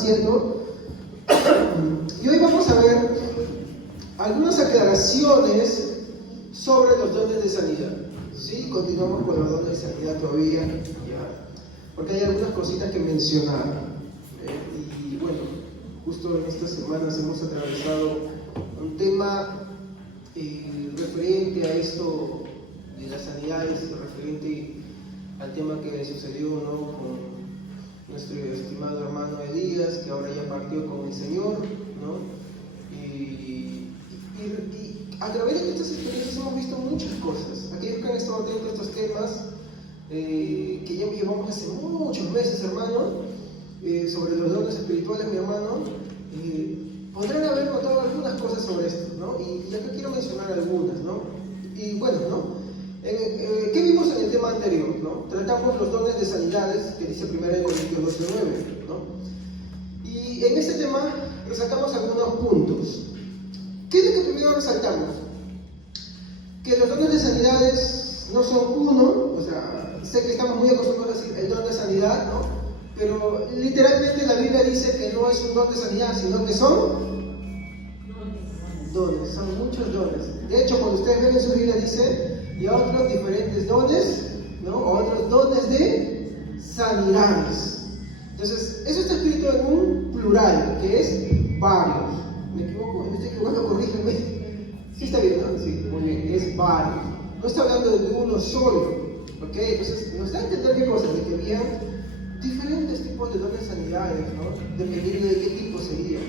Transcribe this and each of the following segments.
asiento. Y hoy vamos a ver algunas aclaraciones sobre los dones de sanidad. ¿Sí? Continuamos con los dones de sanidad todavía, ¿ya? Porque hay algunas cositas que mencionar. Y bueno, justo en estas semanas hemos atravesado un tema referente a esto de las sanidades, referente al tema que sucedió, ¿no?, con nuestro estimado hermano Elías, que ahora ya partió con el Señor, ¿no? Y a través de estas experiencias hemos visto muchas cosas. Aquellos que han estado atentos a estos temas, que ya llevamos hace muchos meses, hermano, sobre los dones espirituales, mi hermano, podrán haber notado algunas cosas sobre esto, ¿no? Y acá quiero mencionar algunas, ¿no? Y bueno, ¿no? ¿Qué vimos en el tema anterior, ¿no? Tratamos los dones de sanidades, que dice 1 Corintios 12:9, ¿no? Y en este tema resaltamos algunos puntos. ¿Qué es lo que primero resaltamos? Que los dones de sanidades no son uno, o sea, sé que estamos muy acostumbrados a decir el don de sanidad, ¿no? Pero literalmente la Biblia dice que no es un don de sanidad, sino que son dones, son muchos dones. De hecho, cuando ustedes ven en su Biblia dice, y otros diferentes dones, ¿no? Otros dones de sanidades. Entonces, eso está escrito en un plural, que es varios. ¿Me equivoco? ¿Me estoy equivocando? Corrígeme. Sí está bien, ¿no? Sí, muy bien, es varios. No está hablando de uno solo, ¿ok? Entonces, nos da a entender qué cosas, de que había diferentes tipos de dones de sanidades, ¿no? Dependiendo de qué tipo sería.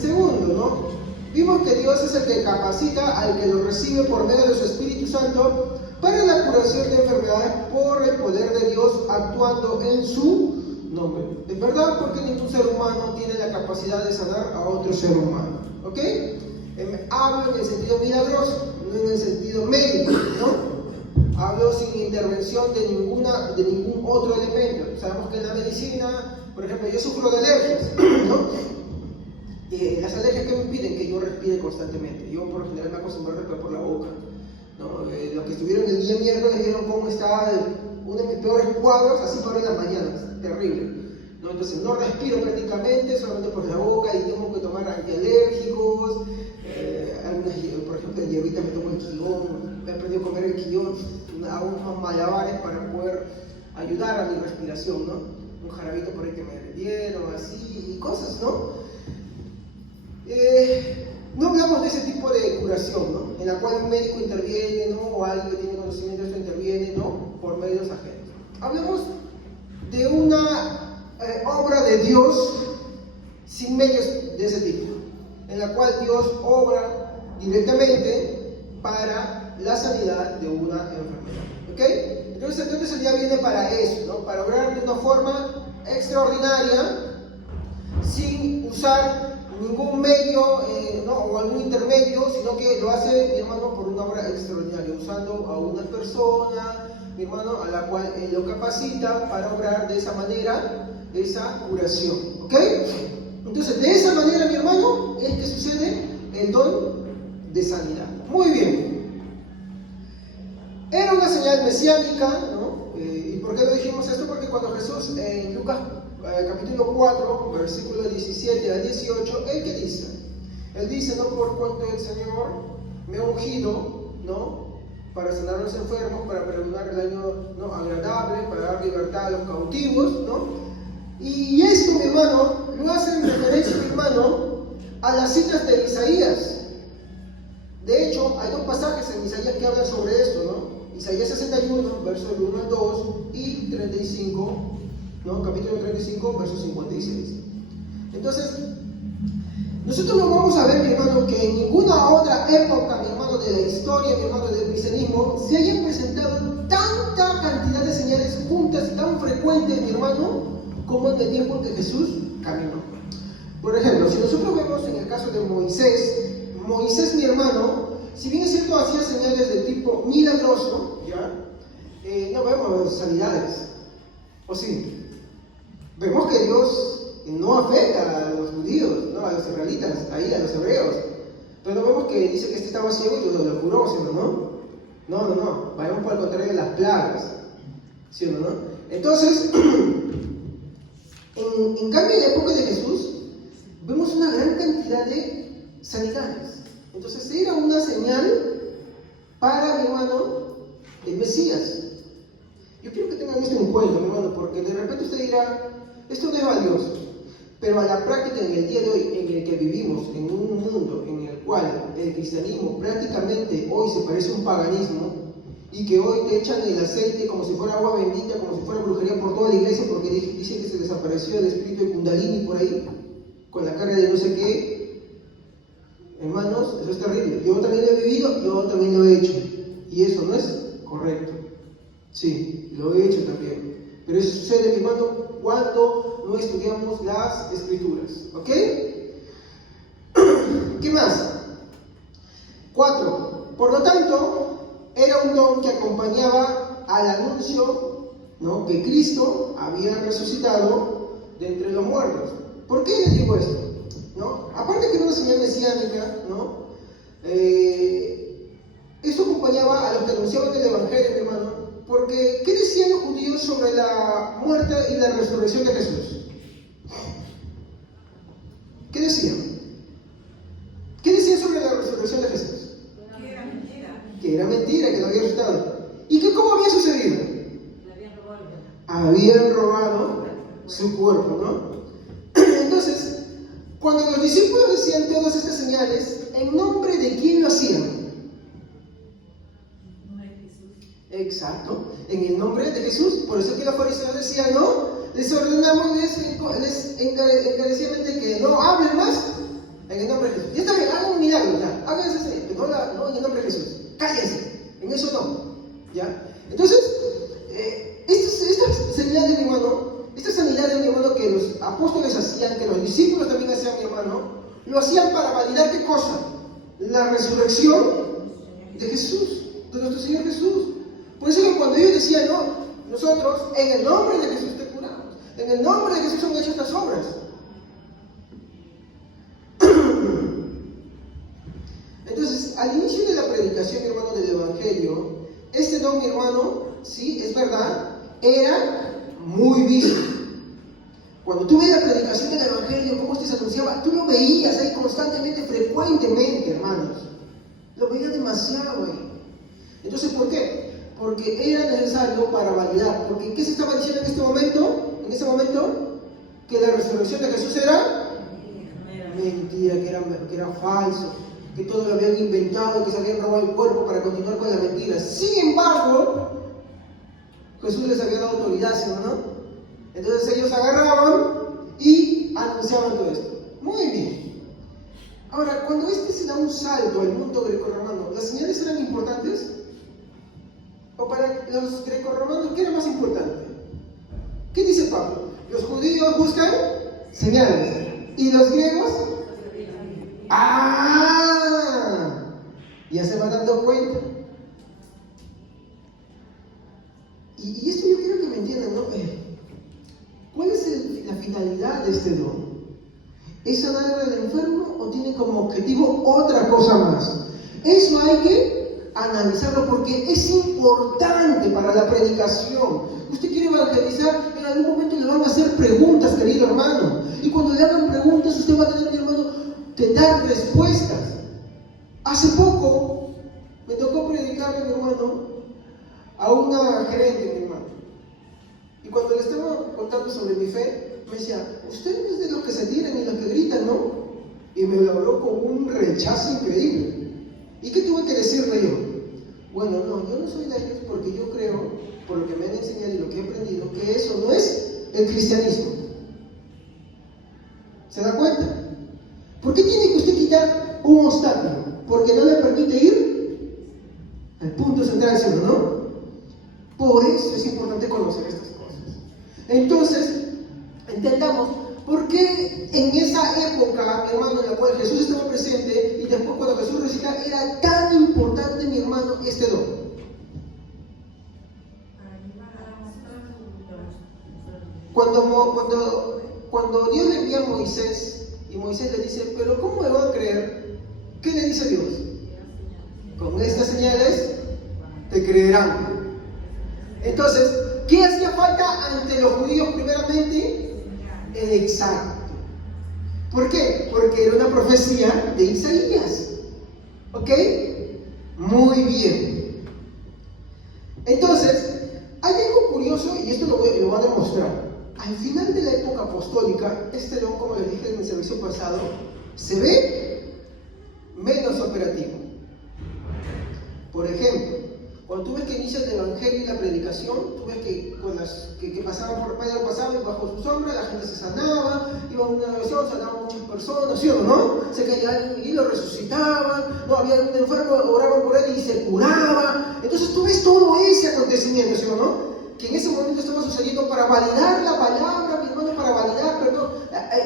Segundo, ¿no? Vimos que Dios es el que capacita al que lo recibe por medio de su Espíritu Santo para la curación de enfermedades por el poder de Dios actuando en su nombre. Es verdad, porque ningún ser humano tiene la capacidad de sanar a otro ser humano, ¿ok? Hablo en el sentido milagroso, no en el sentido médico, ¿no? Hablo sin intervención de ningún otro elemento. Sabemos que en la medicina, por ejemplo, yo sufro de alergias, ¿no? Las alergias que me impiden que yo respire constantemente. Yo por lo general me acostumbro a respirar por la boca, ¿no? Los que estuvieron el día miércoles vieron cómo estaba uno de mis peores cuadros, así para en las mañanas, terrible, ¿no? Entonces no respiro prácticamente, solamente por la boca, y tengo que tomar antialérgicos, por ejemplo en hierbita me tomo el quillón, me he aprendido a comer el quillón, hago unos malabares para poder ayudar a mi respiración, ¿no? Un jarabito por ahí que me dieron, así, y cosas, ¿no? No hablamos de ese tipo de curación, ¿no? En la cual un médico interviene, ¿no? O alguien que tiene conocimiento de esto interviene, ¿no? Por medios ajenos. Hablamos de una obra de Dios sin medios de ese tipo, en la cual Dios obra directamente para la sanidad de una enfermedad, ¿ok? Entonces el don de sanidad viene para eso, ¿no? Para obrar de una forma extraordinaria, sin usar ningún medio, ¿no? O algún intermedio, sino que lo hace, mi hermano, por una obra extraordinaria, usando a una persona, mi hermano, a la cual él lo capacita para obrar de esa manera esa curación, ¿ok? Entonces, de esa manera, mi hermano, es que sucede el don de sanidad. Muy bien. Era una señal mesiánica, ¿no? ¿Y por qué lo dijimos esto? Porque cuando Jesús, en Lucas capítulo 4, versículo 17 a 18, ¿él qué dice? Él dice, ¿no? Por cuanto el Señor me ha ungido, ¿no? Para sanar a los enfermos, para pregonar el año, ¿no?, agradable, para dar libertad a los cautivos, ¿no? Y esto, mi hermano, lo hace en referencia, mi hermano, a las citas de Isaías. De hecho, hay dos pasajes en Isaías que hablan sobre esto, ¿no? Isaías 61, versos 1 al 2, y 35, ¿no? Capítulo 35, verso 56. Entonces, nosotros no vamos a ver, mi hermano, que en ninguna otra época, mi hermano, de la historia, mi hermano, del cristianismo, se hayan presentado tanta cantidad de señales juntas y tan frecuentes, mi hermano, como en el tiempo en que Jesús caminó. Por ejemplo, si nosotros vemos en el caso de Moisés, mi hermano, si bien es cierto, hacía señales de tipo milagroso, ¿ya? No vemos sanidades, ¿o sí? Vemos que Dios no afecta a los judíos, ¿no? A los israelitas, ahí a los hebreos. Pero no vemos que dice que este estaba ciego y lo curó, ¿sí o no? No. Vayamos por el contrario de las plagas, ¿sí o no? Entonces, En cambio, en la época de Jesús, vemos una gran cantidad de sanidades. Entonces, era una señal para, mi hermano, el Mesías. Yo quiero que tengan esto en cuenta, mi hermano, porque de repente usted dirá, esto no es valioso. Pero a la práctica, en el día de hoy, en el que vivimos, en un mundo en el cual el cristianismo prácticamente hoy se parece a un paganismo, y que hoy te echan el aceite como si fuera agua bendita, como si fuera brujería por toda la iglesia, porque dicen que se desapareció el espíritu de Kundalini por ahí, con la carga de no sé qué. Hermanos, eso es terrible. Yo también lo he vivido, yo también lo he hecho. Y eso no es correcto. Sí, lo he hecho también. Pero eso sucede, mi hermano, cuando no estudiamos las escrituras. ¿Ok? ¿Qué más? 4. Por lo tanto, era un don que acompañaba al anuncio, ¿no?, que Cristo había resucitado de entre los muertos. ¿Por qué les digo esto? ¿No? Aparte que era una señal mesiánica, ¿no? Eso acompañaba a los que anunciaban el Evangelio, mi hermano, porque ¿qué decían los judíos sobre la muerte y la resurrección de Jesús? ¿Qué decían? ¿Qué decían sobre la resurrección de Jesús? Que era mentira. Que era mentira, que no había resucitado. ¿Y que cómo había sucedido? Le habían robado. Habían robado su cuerpo, ¿no? Entonces, cuando los discípulos decían todas estas señales, ¿en nombre de quién lo hacían? Exacto, en el nombre de Jesús. Por eso que los fariseos decían, no, les ordenamos encarecidamente que no hablen más en el nombre de Jesús. Ya está bien, hagan un milagro, ya, háganse así, pero no en el nombre de Jesús. Cállense, en eso no. ¿Ya? Entonces, estas señales, mi hermano, estas sanidades, mi hermano, que los apóstoles hacían, que los discípulos también hacían, mi hermano, lo hacían para validar ¿qué cosa? La resurrección de Jesús, de nuestro Señor Jesús. Por eso que cuando ellos decían, no, nosotros en el nombre de Jesús te curamos, en el nombre de Jesús son hechas estas obras. Entonces, al inicio de la predicación, mi hermano, del Evangelio, este don, mi hermano, sí, es verdad, era muy visto. Cuando tú ves la predicación del Evangelio, cómo se anunciaba, tú lo veías ahí constantemente, frecuentemente, hermanos. Lo veías demasiado ahí. Entonces, ¿por qué? Porque era necesario para validar. Porque ¿qué se estaba diciendo en este momento? En ese momento, que la resurrección de Jesús era mentira, que era falso, que todo lo habían inventado, que se habían robado el cuerpo para continuar con la mentira. Sin embargo, Jesús les había dado autoridad, ¿sí o no? Entonces ellos agarraban y anunciaban todo esto. Muy bien. Ahora, cuando se da un salto al mundo grecorromano, ¿las señales eran importantes? ¿O para los grecorromanos qué era más importante? ¿Qué dice Pablo? Los judíos buscan señales. ¿Y los griegos? ¡Ah! Ya se van dando cuenta. Y esto yo quiero que me entiendan, ¿no? ¿Cuál es la finalidad de este don? ¿Es sanar al enfermo o tiene como objetivo otra cosa más? Eso hay que analizarlo porque es importante para la predicación. Usted quiere evangelizar, en algún momento le van a hacer preguntas, querido hermano. Y cuando le hagan preguntas, usted va a tener, mi hermano, de dar respuestas. Hace poco me tocó predicarle, mi hermano, a una gerente, mi hermano. Y cuando le estaba contando sobre mi fe, me decía, usted no es de los que se tiran y los que gritan, ¿no? Y me lo habló con un rechazo increíble. ¿Y qué tuve que decirle yo? Bueno, no, yo no soy de ellos porque yo creo, por lo que me han enseñado y lo que he aprendido, que eso no es el cristianismo. ¿Se da cuenta? ¿Por qué tiene que usted quitar un obstáculo? Porque no le permite ir al punto central, ¿sí o no? Por eso es importante conocer estas cosas. Entonces, entendamos por qué en esa época, mi hermano, en la cual Jesús estaba presente y después cuando Jesús resucita, era tan importante, mi hermano, este don. Cuando Dios le envía a Moisés y Moisés le dice, pero ¿cómo me van a creer? ¿Qué le dice Dios? Con estas señales te creerán. Entonces, ¿qué hacía falta ante los judíos primeramente? Exacto. ¿Por qué? Porque era una profecía de Isaías. ¿Ok? Muy bien. Entonces, hay algo curioso, y esto lo voy a demostrar. Al final de la época apostólica, este don, como les dije en el servicio pasado, se ve menos operativo. Por ejemplo, cuando tú ves que inicia el evangelio y la predicación, tú ves que con las que pasaban por Pedro, pasaban y bajo su sombra, la gente se sanaba, iba a una oración, sanaban muchas personas, ¿sí o no? Se caía alguien y lo resucitaban, no había un enfermo, oraban por él y se curaba. Entonces tú ves todo ese acontecimiento, ¿sí o no? Que en ese momento estaba sucediendo para validar la palabra, mi hermano, para validar,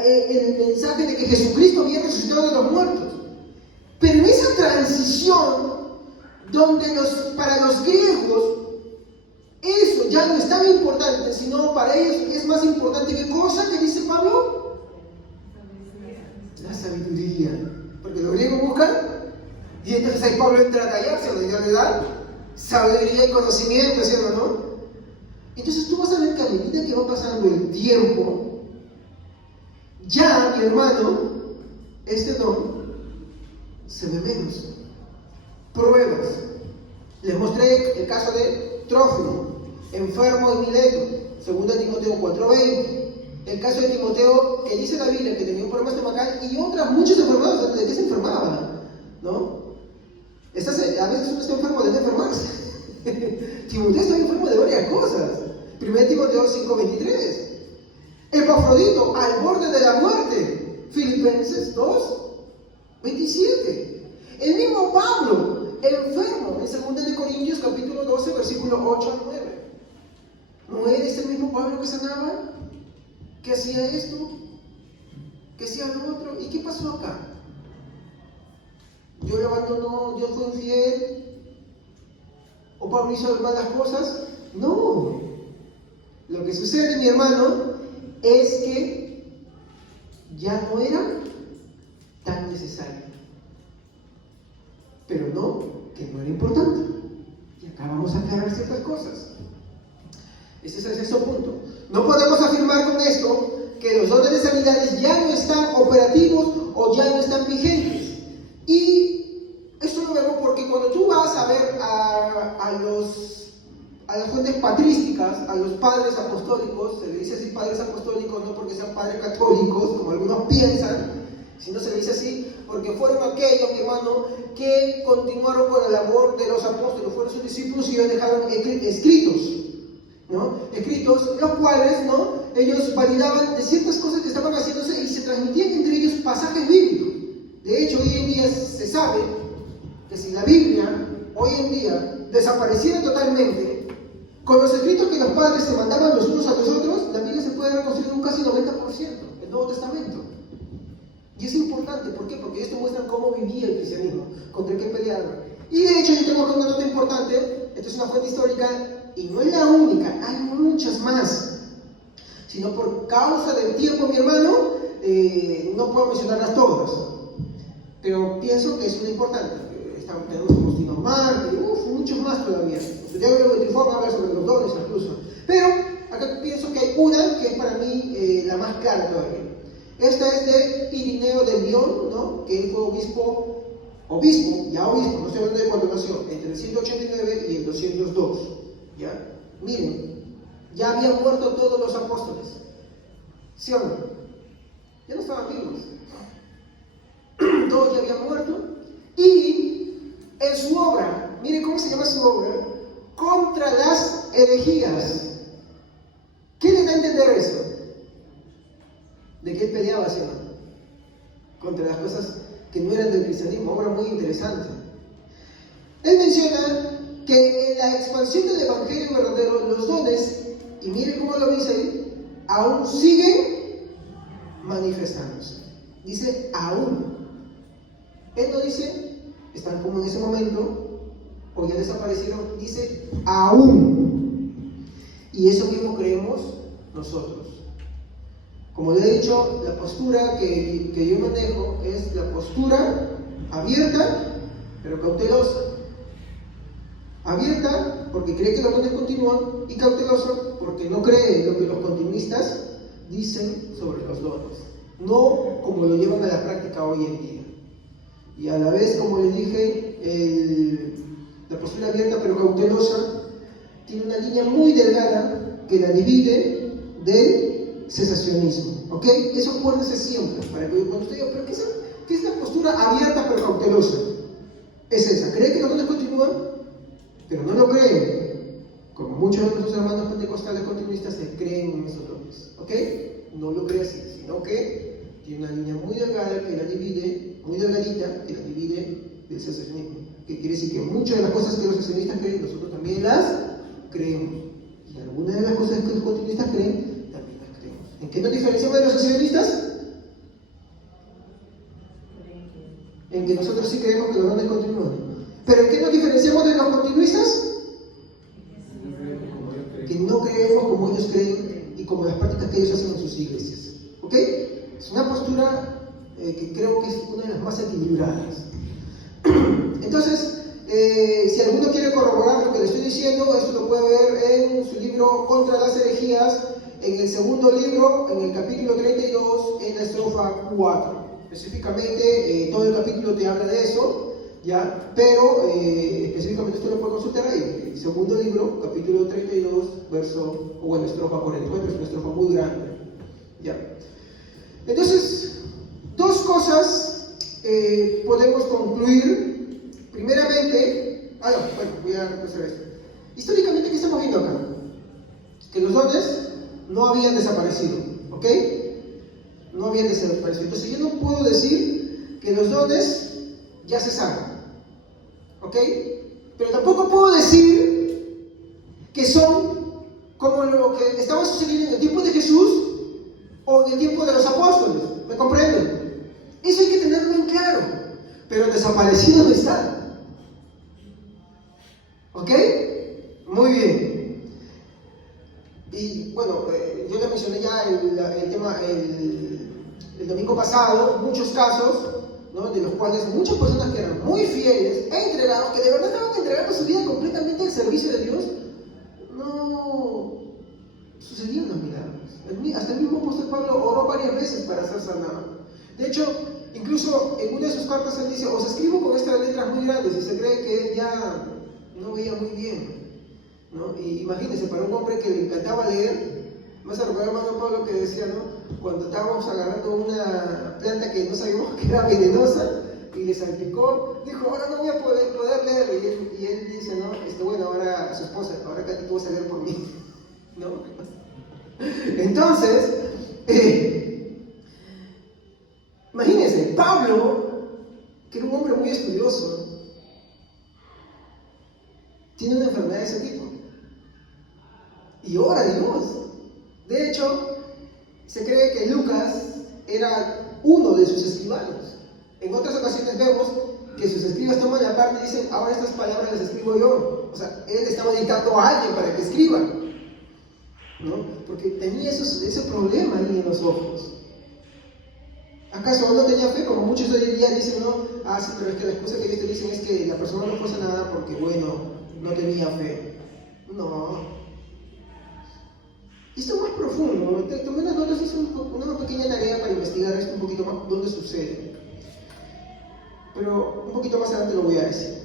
el mensaje de que Jesucristo había resucitado de los muertos. Pero en esa transición, donde para los griegos eso ya no es tan importante, sino para ellos es más importante, ¿qué cosa? ¿Qué dice Pablo? La sabiduría. Porque los griegos buscan, y entonces ahí Pablo entra a tallarse, donde ya le da sabiduría y conocimiento, ¿sí o no? Entonces tú vas a ver que a medida que va pasando el tiempo, ya, mi hermano, este don se ve menos. Pruebas. Les mostré el caso de Trófimo, enfermo en Mileto, 2 Timoteo 4:20. El caso de Timoteo, que dice la Biblia que tenía un problema estomacal y otras muchas enfermedades. ¿De qué se enfermaba? ¿No? A veces uno está enfermo de no enfermarse. Timoteo está enfermo de varias cosas. 1 Timoteo 5:23. Epafrodito, al borde de la muerte. Filipenses 2:27. El mismo Pablo, enfermo, en 2 Corintios capítulo 12, versículo 8 al 9. ¿No era ese mismo Pablo que sanaba? ¿Que hacía esto? ¿Que hacía lo otro? ¿Y qué pasó acá? ¿Dios lo abandonó? ¿Dios fue infiel? ¿O Pablo hizo malas cosas? No. Lo que sucede, mi hermano, es que ya no era tan necesario. Pero no, que no era importante. Y acá vamos a aclarar ciertas cosas. Ese es el sexto punto. No podemos afirmar con esto que los dones de sanidades ya no están operativos o ya no están vigentes. Y esto lo vemos porque cuando tú vas a ver a las fuentes patrísticas, a los padres apostólicos, se le dice así padres apostólicos no porque sean padres católicos, como algunos piensan, sino se le dice así porque fueron aquellos, mi hermano, que continuaron con la labor de los apóstoles, fueron sus discípulos y ellos dejaron escritos, ¿no? Escritos, los cuales, ¿no? Ellos validaban de ciertas cosas que estaban haciéndose y se transmitían entre ellos pasajes bíblicos. De hecho, hoy en día se sabe que si la Biblia, hoy en día, desapareciera totalmente, con los escritos que los padres se mandaban los unos a los otros, la Biblia se puede reconstruir un casi 90%, el Nuevo Testamento. Y es importante, ¿por qué? Porque esto muestra cómo vivía el cristianismo, contra qué peleaban. Y de hecho yo tengo acá una nota importante, esto es una fuente histórica, y no es la única, hay muchas más. Sino por causa del tiempo, mi hermano, no puedo mencionarlas todas. Pero pienso que es una importante. Tenemos Agustino Marte, muchos más todavía. El diálogo de Trifón habla sobre los dones incluso. Pero acá pienso que hay una que es para mí la más clara todavía. Esta es de Irineo de Lyon, ¿no? Que él fue obispo, no estoy hablando de cuando nació, entre el 189 y el 202. ¿Ya? Miren, ya habían muerto todos los apóstoles. ¿Sí o no? Ya no estaban vivos. Todos ya habían muerto. Y en su obra, miren cómo se llama su obra, Contra las herejías. ¿Qué le da a entender eso? ¿De qué él peleaba, sí o no? Contra las cosas que no eran del cristianismo, obra muy interesante. Él menciona que en la expansión del evangelio verdadero, los dones, y miren cómo lo dice ahí, aún siguen manifestándose. Dice aún. Él no dice, están como en ese momento, o ya desaparecieron, dice aún. Y eso mismo creemos nosotros. Como le he dicho, la postura que yo manejo es la postura abierta, pero cautelosa. Abierta porque cree que los dones continúan y cautelosa porque no cree lo que los continuistas dicen sobre los dones, no como lo llevan a la práctica hoy en día. Y a la vez, como les dije, la postura abierta pero cautelosa tiene una línea muy delgada que la divide del cesacionismo. ¿Ok? Eso acuérdense siempre, para que cuando usted diga, ¿pero qué es la postura abierta pero cautelosa? Es esa, cree que los dones continúan, pero no lo creen. Como muchos de nuestros hermanos pentecostales continuistas se creen en esos dones. ¿Ok? No lo cree así, sino que tiene una línea muy delgada que la divide, muy delgadita, que la divide del cesacionismo. Que quiere decir que muchas de las cosas que los cesacionistas creen, nosotros también las creemos. Y algunas de las cosas que los continuistas creen, también las creemos. ¿En qué nos diferenciamos de los cesacionistas? En que nosotros sí creemos que los dones continúan. ¿Pero en qué nos diferenciamos de los continuistas? Que no creemos como ellos creen y como las prácticas que ellos hacen en sus iglesias. ¿Ok? Es una postura que creo que es una de las más equilibradas. Entonces, si alguno quiere corroborar lo que le estoy diciendo, esto lo puede ver en su libro Contra las herejías, en el segundo libro, en el capítulo 32, en la estrofa 4. Específicamente, todo el capítulo te habla de eso, ¿ya? Pero específicamente usted lo puede consultar ahí. El segundo libro, capítulo 32, estrofa 44, es una estrofa muy grande, ¿ya? Entonces, dos cosas podemos concluir. Primeramente, voy a hacer esto. Históricamente, ¿qué estamos viendo acá? Que los dones no habían desaparecido, ¿ok? No habían desaparecido. Entonces yo no puedo decir que los dones ya cesaron, ¿ok? Pero tampoco puedo decir que son como lo que estaba sucediendo en el tiempo de Jesús o en el tiempo de los apóstoles. ¿Me comprenden? Eso hay que tenerlo en claro. Pero desaparecido no está. ¿Ok? Muy bien. Y bueno, yo le mencioné ya el tema el domingo pasado, muchos casos, ¿no? De los cuales muchas personas que eran muy fieles e entregados, que de verdad estaban entregando su vida completamente al servicio de Dios, no sucedían los milagros. Hasta el mismo apóstol Pablo oró varias veces para ser sanado. De hecho, incluso en una de sus cartas él dice: os escribo con estas letras muy grandes, y se cree que él ya no veía muy bien, ¿no? Y imagínense, para un hombre que le encantaba leer, más a recordar hermano Pablo que decía, ¿no? Cuando estábamos agarrando una planta que no sabíamos que era venenosa y le salpicó, dijo: ahora no voy a poder leer. Y él dice, ¿no? Bueno, ahora a su esposa, ahora Katy, tú vas a leer por mí, ¿no? Entonces, imagínense, Pablo, que era un hombre muy estudioso, tiene una enfermedad de ese tipo y ora a Dios. De hecho, se cree que Lucas era uno de sus escribanos. En otras ocasiones vemos que sus escribas toman la parte y dicen: ahora estas palabras las escribo yo. O sea, él estaba dictando a alguien para que escriba, ¿no? Porque tenía ese problema ahí en los ojos. ¿Acaso no tenía fe? Como muchos hoy en día dicen, ¿no? Sí, pero es que la excusa que ellos te dicen es que la persona no pasa nada porque, bueno, no tenía fe. No. Esto es más profundo, ¿no? Tomé las notas, hice una pequeña tarea para investigar esto un poquito más, dónde sucede. Pero un poquito más adelante lo voy a decir.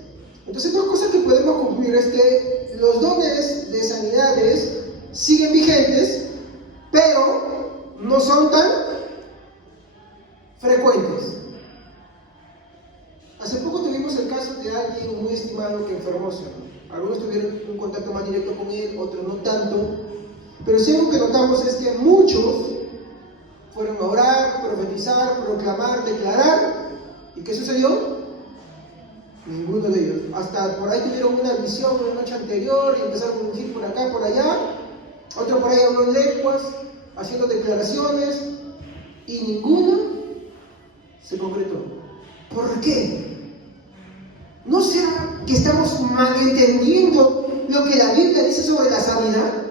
Entonces, dos cosas que podemos concluir es que los dones de sanidades siguen vigentes, pero no son tan frecuentes. Hace poco tuvimos el caso de alguien muy estimado que enfermó, ¿no? Algunos tuvieron un contacto más directo con él, otros no tanto. Pero si algo que notamos es que muchos fueron a orar, profetizar, proclamar, declarar. ¿Y qué sucedió? Ninguno de ellos. Hasta por ahí tuvieron una visión una noche anterior y empezaron a ungir por acá, por allá. Otro por ahí habló en lenguas, haciendo declaraciones, y ninguno se concretó. ¿Por qué? ¿No será que estamos malentendiendo lo que la Biblia dice sobre la sanidad?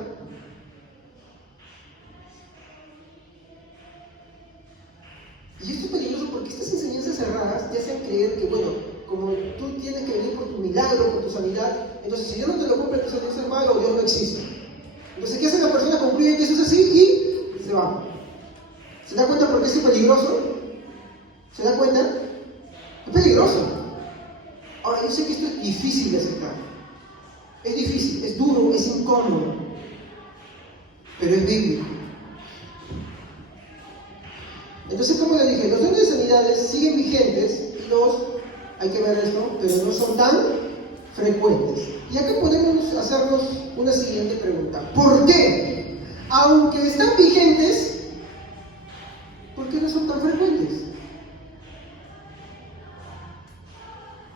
Y esto es peligroso porque estas enseñanzas cerradas te hacen creer que, bueno, como tú tienes que venir por tu milagro, por tu sanidad, entonces si Dios no te lo cumple, entonces Dios es malo o Dios no existe. Entonces, ¿qué hace la persona? Concluye que eso es así y se va. ¿Se da cuenta por qué es peligroso? ¿Se da cuenta? Es peligroso. Ahora, yo sé que esto es difícil de aceptar. Es difícil, es duro, es incómodo. Pero es bíblico. Entonces, como le dije, los dones de sanidades siguen vigentes y hay que ver esto, pero no son tan frecuentes. Y acá podemos hacernos una siguiente pregunta. ¿Por qué? Aunque están vigentes, ¿por qué no son tan frecuentes?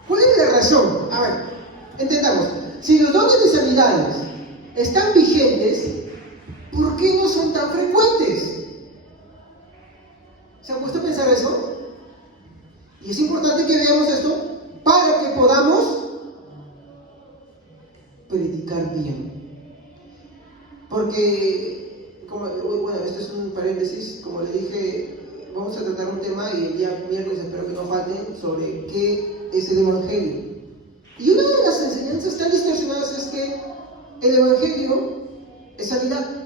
¿Cuál es la razón? A ver, entendamos. Si los dones de sanidades están vigentes, ¿por qué no son tan frecuentes? ¿Se han puesto a pensar eso? Y es importante que veamos esto para que podamos predicar bien. Porque, bueno, esto es un paréntesis, como le dije, vamos a tratar un tema y el día miércoles espero que no falten sobre qué es el Evangelio. Y una de las enseñanzas tan distorsionadas es que el Evangelio es sanidad.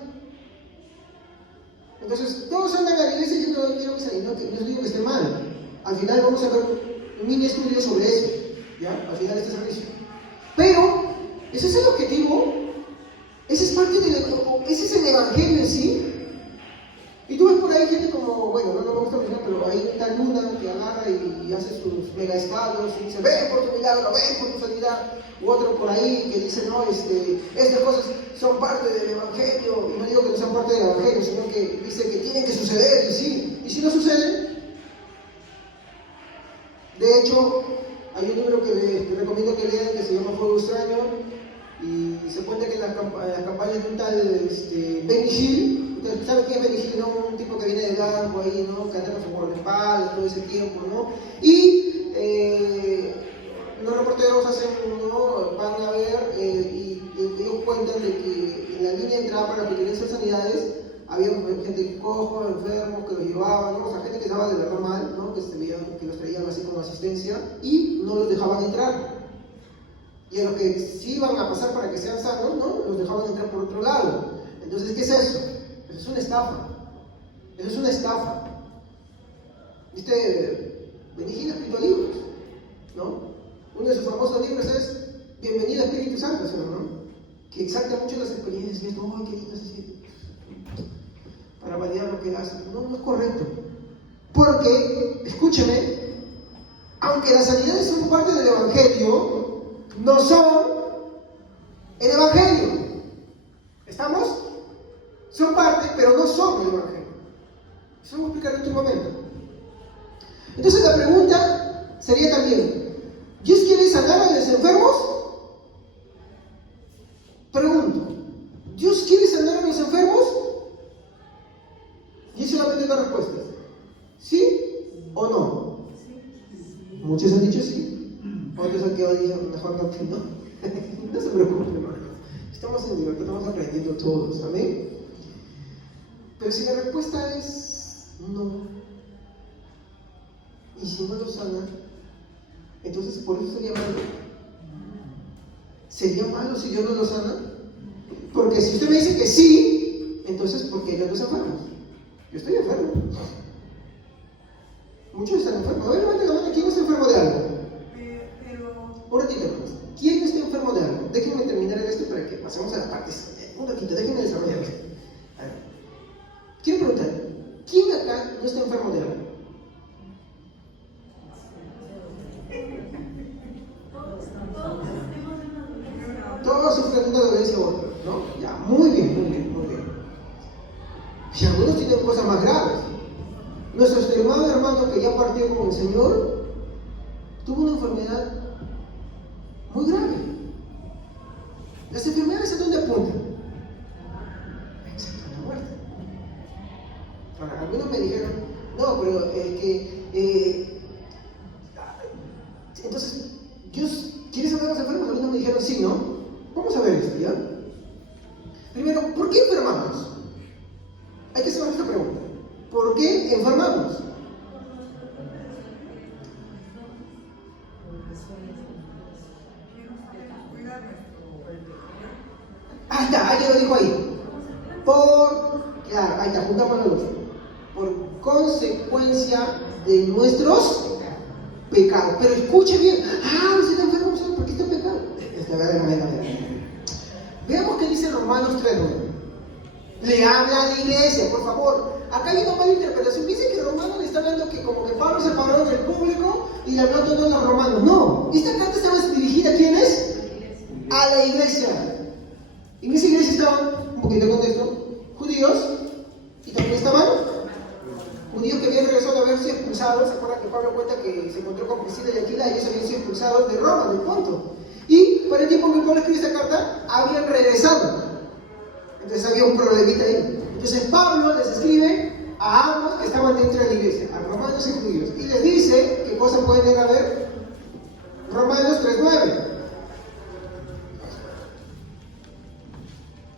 Entonces, todos andan a la iglesia y yo no quiero que sanidad, no digo que esté mal. Al final vamos a ver un mini estudio sobre eso, ¿ya? Al final de este servicio. Pero, ese es el objetivo, ese es el Evangelio en sí. Y tú ves por ahí gente como, bueno, no me gusta mencionar, pero hay una luna que agarra y hace sus mega escalos y dice, ven por tu milagro, ven por tu sanidad. U otro por ahí que dice, no, estas cosas son parte del Evangelio. Y no digo que no sean parte del Evangelio, sino que dice que tienen que suceder, y sí. Y si no suceden, de hecho, hay un libro que les recomiendo que lean que se llama Fuego Extraño. Y se cuenta que en las campañas de un tal Benny Hill, ustedes saben quién es Benny Hill, ¿no? Un tipo que viene de blanco ahí, ¿no? Que anda con su guardaespaldas todo ese tiempo, ¿no? Y los reporteros van a ver y ellos cuentan de que en la línea de entrada para las vigilancias de sanidades había gente cojo, enfermos que los llevaban, ¿no? O sea, gente que estaba de verdad mal, ¿no? Que los traían así como asistencia y no los dejaban entrar. Y a los que sí iban a pasar para que sean sanos, ¿no? Los dejaban entrar por otro lado. Entonces, ¿qué es eso? Eso es una estafa. Eso es una estafa. Benny Hill ha escrito libros, ¿no? Uno de sus famosos libros es Bienvenido a Espíritu Santo, ¿no? Que exalta mucho las experiencias y esto, ¡ay, qué lindo es así! Para validar lo que él hace. No, no es correcto. Porque, escúcheme, aunque las sanidades son parte del Evangelio, no son el Evangelio. ¿Estamos? Son parte, pero no son el Evangelio. Eso lo voy a explicar en otro momento. Entonces la pregunta sería también, ¿Dios quiere sanar a los enfermos? Pregunto, ¿Dios quiere sanar a los enfermos? Y solamente una respuesta. ¿Sí o no? Muchos han dicho sí. Otros han quedado diciendo, mejor no que no. No se preocupen, hermano. Estamos en libertad, estamos aprendiendo todos, ¿amén? Pero si la respuesta es no, y si no lo sana, entonces por eso sería malo. ¿Sería malo si Dios no lo sana? Porque si usted me dice que sí, entonces ¿por qué yo no estoy enfermo? Yo estoy enfermo. Muchos están enfermos. A ver, levante la mano, ¿quién está enfermo de algo? Un ratito más. ¿Quién está enfermo de algo? Déjenme terminar en esto para que pasemos a la parte. Un ratito, déjenme desarrollar esto. A ver. Quiero preguntar, ¿quién acá no está enfermo de algo? Todos sufren una dolencia u otra, ¿no? Ya, muy bien, muy bien, muy bien. Y algunos tienen cosas más graves. Nuestro estimado hermano que ya partió con el Señor tuvo una enfermedad muy grave. Las enfermedades ¿a dónde apuntan? Exacto, a la muerte. Ahora, algunos me dijeron, no, pero entonces, ¿Dios quiere sanar a los enfermos? Algunos me dijeron, sí, ¿no? Vamos a ver esto, ¿ya? Primero, ¿por qué enfermamos? Hay que hacer esta pregunta. ¿Por qué enfermamos? Ahí está, alguien lo dijo ahí. Claro, ahí está, juntamos los dos. Por consecuencia de nuestros pecados. Pero escuche bien, usted está enfermo, ¿sabe por qué está en pecado? A ver. Veamos qué dice Romanos 3:9. Le habla a la iglesia, por favor. Acá hay una mala interpretación. Dice que Romanos le está hablando que como que Pablo se paró del público y le habló a todos los romanos. No, esta carta estaba dirigida ¿a quiénes? A la iglesia. En esa iglesia estaban, un poquito de contexto, judíos y también estaban judíos que habían regresado de haber sido expulsados. ¿Se acuerdan que Pablo cuenta que se encontró con Priscila y Aquila y ellos habían sido expulsados de Roma, del Ponto? Y para el tiempo que Pablo escribe esta carta, habían regresado. Entonces había un problemita ahí. Entonces Pablo les escribe a ambos que estaban dentro de la iglesia, a romanos y judíos, y les dice qué cosas pueden llegar a ver. Romanos 3:9.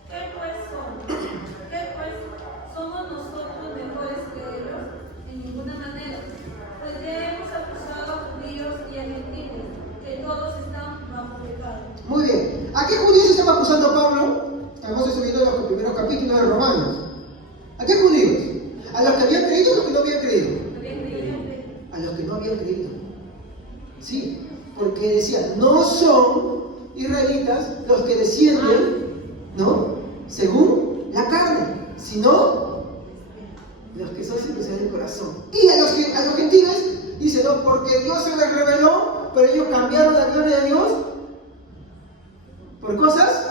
¿Qué pues? ¿Somos nosotros mejores que ellos? En ninguna manera. Pues ya hemos acusado a judíos y a gentiles, que todos están bajo pecado. Muy bien. ¿A qué judíos estaba acusando Pablo? Estamos estudiando los primeros capítulos de Romanos. ¿A qué judíos? ¿A los que habían creído o a los que no habían creído? A los que no habían creído. Sí, porque decía, no son israelitas los que descienden, ¿no? Según la carne, sino los que son circuncidados del corazón. Y a los gentiles dice, no, porque Dios se les reveló, pero ellos cambiaron la gloria de Dios por cosas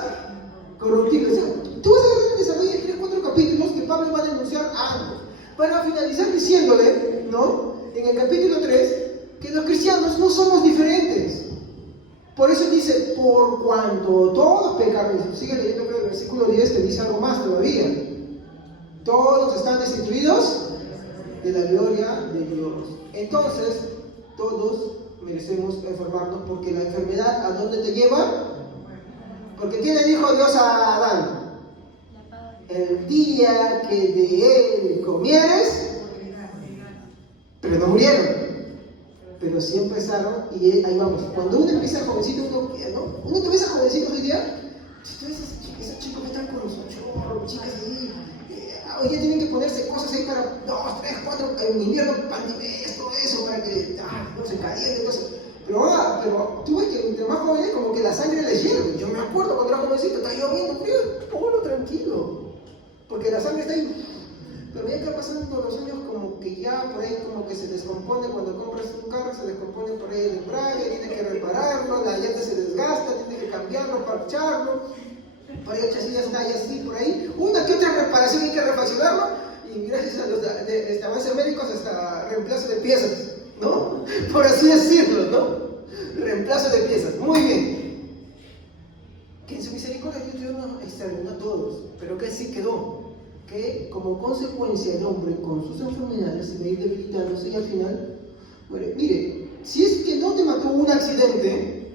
corruptibles. O sea, tú vas a ver en desarrollo de 3-4 capítulos que Pablo va a denunciar a ambos, para finalizar diciéndole, ¿no? En el capítulo 3, que los cristianos no somos diferentes. Por eso dice, por cuanto todos pecaron, sigue leyendo creo el versículo 10 que dice algo más todavía. Todos están destituidos de la gloria de Dios. Entonces, todos merecemos enfermarnos porque la enfermedad, ¿a dónde te lleva? Porque ¿qué le dijo Dios a Adán? El día que de él comieres, pero no murieron. Pero sí empezaron y ahí vamos. Cuando uno empieza jovencito, uno te ves a jovencitos hoy día, tú ves esos chicos que están con los chorros, chicas ahí, hoy día tienen que ponerse cosas ahí para 2, 3, 4, en invierno, esto, eso, para que no se caliente, cosas. Pero tú ves que entre más jóvenes como que la sangre les hierve. Yo me acuerdo cuando era jovencito, está lloviendo frío, ponlo tranquilo, porque la sangre está ahí. Pero ya que pasando los años como que ya por ahí como que se descompone. Cuando compras un carro se descompone por ahí el embrague, tienes que repararlo, la llanta se desgasta, tienes que cambiarlo, parcharlo, por ahí el chasis ya está ahí así por ahí, una que otra reparación hay que refaccionarlo, y gracias a los avances médicos hasta reemplazo de piezas, ¿no? Por así decirlo, ¿no? Reemplazo de piezas, muy bien. Que en su misericordia Dios no exterminó a todos, pero que sí quedó. Que como consecuencia el hombre con sus enfermedades se va a ir debilitándose y al final muere. Mire, si es que no te mató un accidente,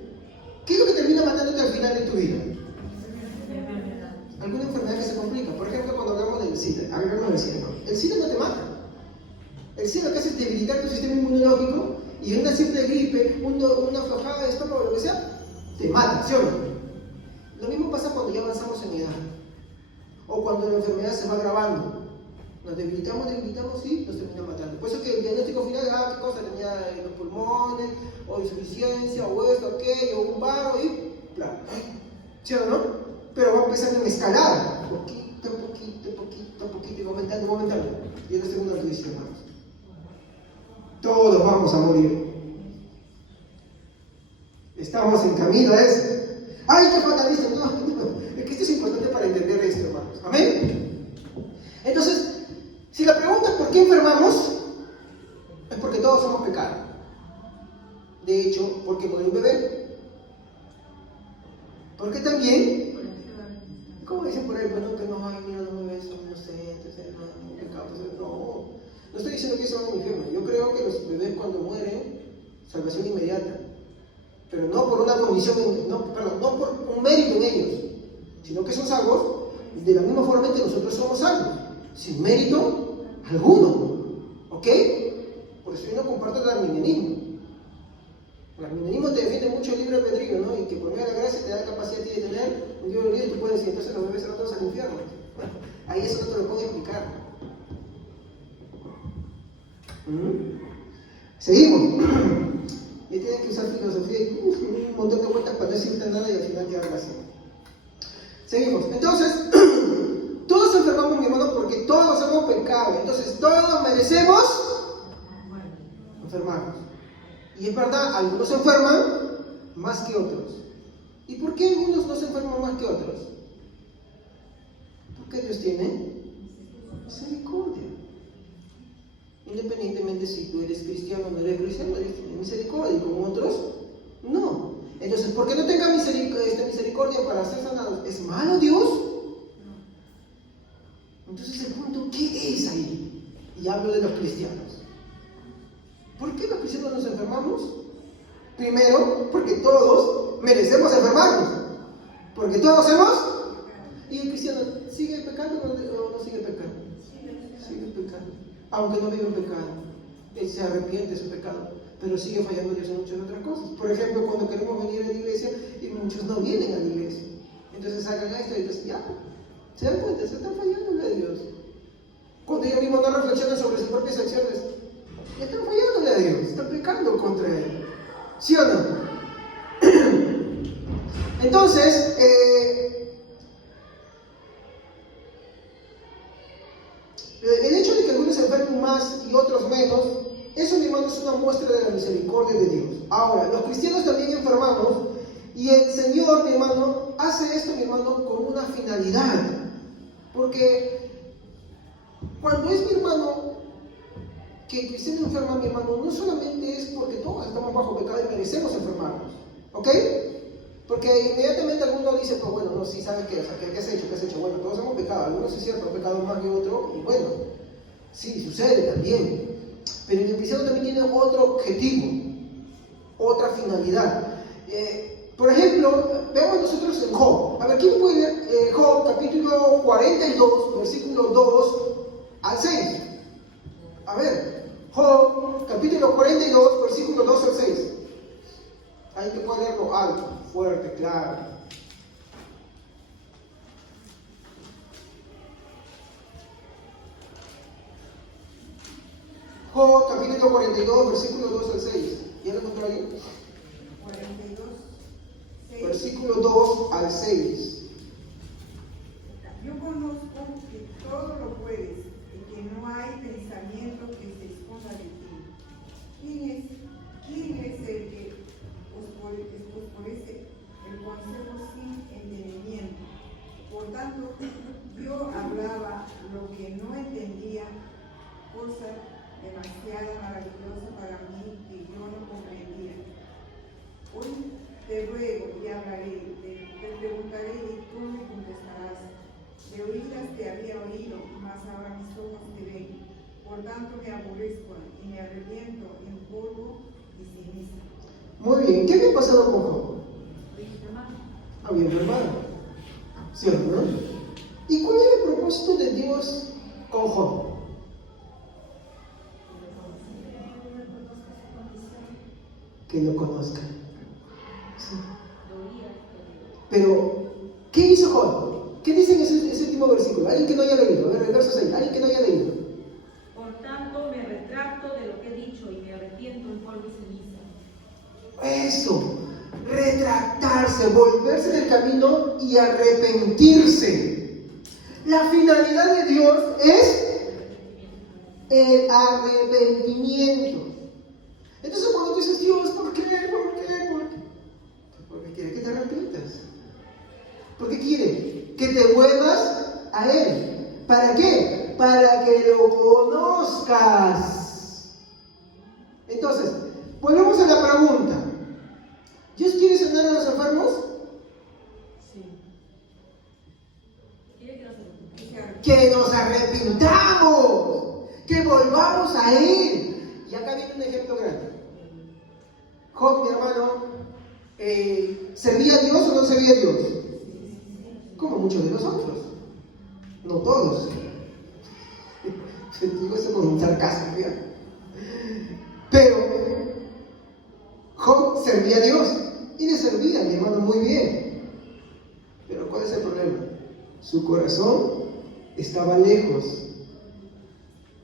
¿qué es lo que termina matándote al final de tu vida? Alguna enfermedad que se complica. Por ejemplo, cuando hablamos del SIDA, el SIDA no te mata. El SIDA lo que hace es debilitar tu sistema inmunológico y una simple gripe, una aflojada de estómago, lo que sea, te mata, ¿sí o no? Lo mismo pasa cuando ya avanzamos en edad. O cuando la enfermedad se va agravando. Nos debilitamos y nos termina matando. Por eso que el diagnóstico final, ¿qué cosa? Tenía en los pulmones, o insuficiencia, o esto, aquello, o un varo, y claro. ¿Sí o no? Pero va empezando en escalada. Poquito, y va aumentando. Y es la segunda noticia, hermanos. Todos vamos a morir. Estamos en camino a eso. ¡Ay, qué fatalista! No. Es que esto es importante para entender esto, hermanos. ¿Amén? Entonces, si la pregunta es ¿por qué enfermamos? Es porque todos somos pecados. De hecho, ¿por qué muere un bebé? Porque también, como dicen por ahí, bueno, que no hay, mira, los bebés son inocentes, no, pecados, no estoy diciendo que son un infierno. Yo creo que los bebés cuando mueren, salvación inmediata. Pero no por una condición, no por un mérito en ellos, sino que son salvos de la misma forma en que nosotros somos salvos, sin mérito alguno. ¿Ok? Por eso yo no comparto el arminianismo. El arminianismo te defiende mucho el libre albedrío, ¿no? Y que por medio de la gracia te da la capacidad de tener un Dios libre y tú puedes decir, entonces los bebés se van todos al infierno. Bueno, ahí eso no te lo puedo explicar. Seguimos. Y tienen que usar filosofía y un montón de vueltas para no decirte nada y al final quedar así. Seguimos. Entonces, todos enfermamos, mi hermano, porque todos hemos pecado. Entonces, todos merecemos enfermarnos. Y es verdad, algunos se enferman más que otros. ¿Y por qué algunos no se enferman más que otros? Porque Dios tiene misericordia. Independientemente si tú eres cristiano o no eres cristiano, Dios tiene misericordia y con otros no. Entonces, ¿por qué no tenga misericordia para ser sanados? ¿Es malo Dios? Entonces el punto, ¿qué es ahí? Y hablo de los cristianos. ¿Por qué los cristianos nos enfermamos? Primero, porque todos merecemos enfermarnos. Porque todos hemos. ¿Y el cristiano sigue pecando o no sigue pecando? Sigue pecando. Aunque no vive en pecado. Él se arrepiente de su pecado. Pero sigue fallando Dios en muchas otras cosas. Por ejemplo, cuando queremos venir a la iglesia y muchos no vienen a la iglesia. Entonces sacan esto y entonces ya. ¿Se dan cuenta? Se están fallando a Dios. Cuando ellos mismos no reflexionan sobre sus propias acciones, están fallándole a Dios, están pecando contra Él. ¿Sí o no? Entonces, el hecho de que algunos se enfermen más y otros menos, eso, mi hermano, es una muestra de la misericordia de Dios. Ahora, los cristianos también enfermamos y el Señor, mi hermano, hace esto, mi hermano, con una finalidad. Porque cuando es, mi hermano, que el cristiano enferma, mi hermano, no solamente es porque todos estamos bajo pecado y merecemos enfermarnos, ¿ok? Porque inmediatamente alguno dice, pues bueno, no, sí, ¿sabes qué? O sea, ¿qué has hecho? ¿Qué has hecho? Bueno, todos hemos pecado, algunos es cierto, han pecado más que otro, y bueno, sí, sucede también. Pero el cristiano también tiene otro objetivo, otra finalidad. Por ejemplo, veamos nosotros en Job. A ver, ¿quién puede leer Job, capítulo 42, versículo 2 al 6? A ver, Job, capítulo 42, versículo 2 al 6. Hay que puede leerlo alto, fuerte, claro. Job, capítulo 42, versículo 2 al 6. ¿Ya lo encontró ahí? 42, 6. Versículo 2 al 6. Yo conozco que todo lo puedes y que no hay pensamiento que se esconda de ti. ¿Quién es el que oscurece el consejo sin entendimiento? Por tanto, yo hablaba lo que no entendía, cosa demasiado maravillosa para mí que yo no comprendía. Hoy te ruego y hablaré, te preguntaré y tú me contestarás. De oídas te había oído, mas ahora mis ojos te ven. Por tanto me aborrezco y me arrepiento en polvo y ceniza. Muy bien, ¿qué había pasado con Job? Había enfermado, ¿cierto? ¿No? ¿Y cuál era el propósito de Dios con Job? Que lo conozcan. Sí. Pero, ¿qué hizo Job? ¿Qué dice en ese último versículo? Alguien que no haya leído. A ver, el verso 6. Alguien que no haya leído. Por tanto, me retracto de lo que he dicho y me arrepiento en polvo y ceniza. Eso. Retractarse, volverse del camino y arrepentirse. La finalidad de Dios es el arrepentimiento. Entonces cuando tú dices, Dios, ¿por qué? Porque quiere que te arrepientas. Porque quiere que te vuelvas a Él. ¿Para qué? Para que lo conozcas. Entonces, volvemos a la pregunta. ¿Dios quiere sanar a los enfermos? Sí. ¿Quiere que nos arrepintamos? Que nos arrepintamos. Que volvamos a Él. Y acá viene un ejemplo grande. Job, mi hermano, ¿servía a Dios o no servía a Dios? Como muchos de nosotros. No todos. Digo eso con un sarcasmo, ¿ya? Pero Job servía a Dios y le servía, mi hermano, muy bien. Pero ¿cuál es el problema? Su corazón estaba lejos.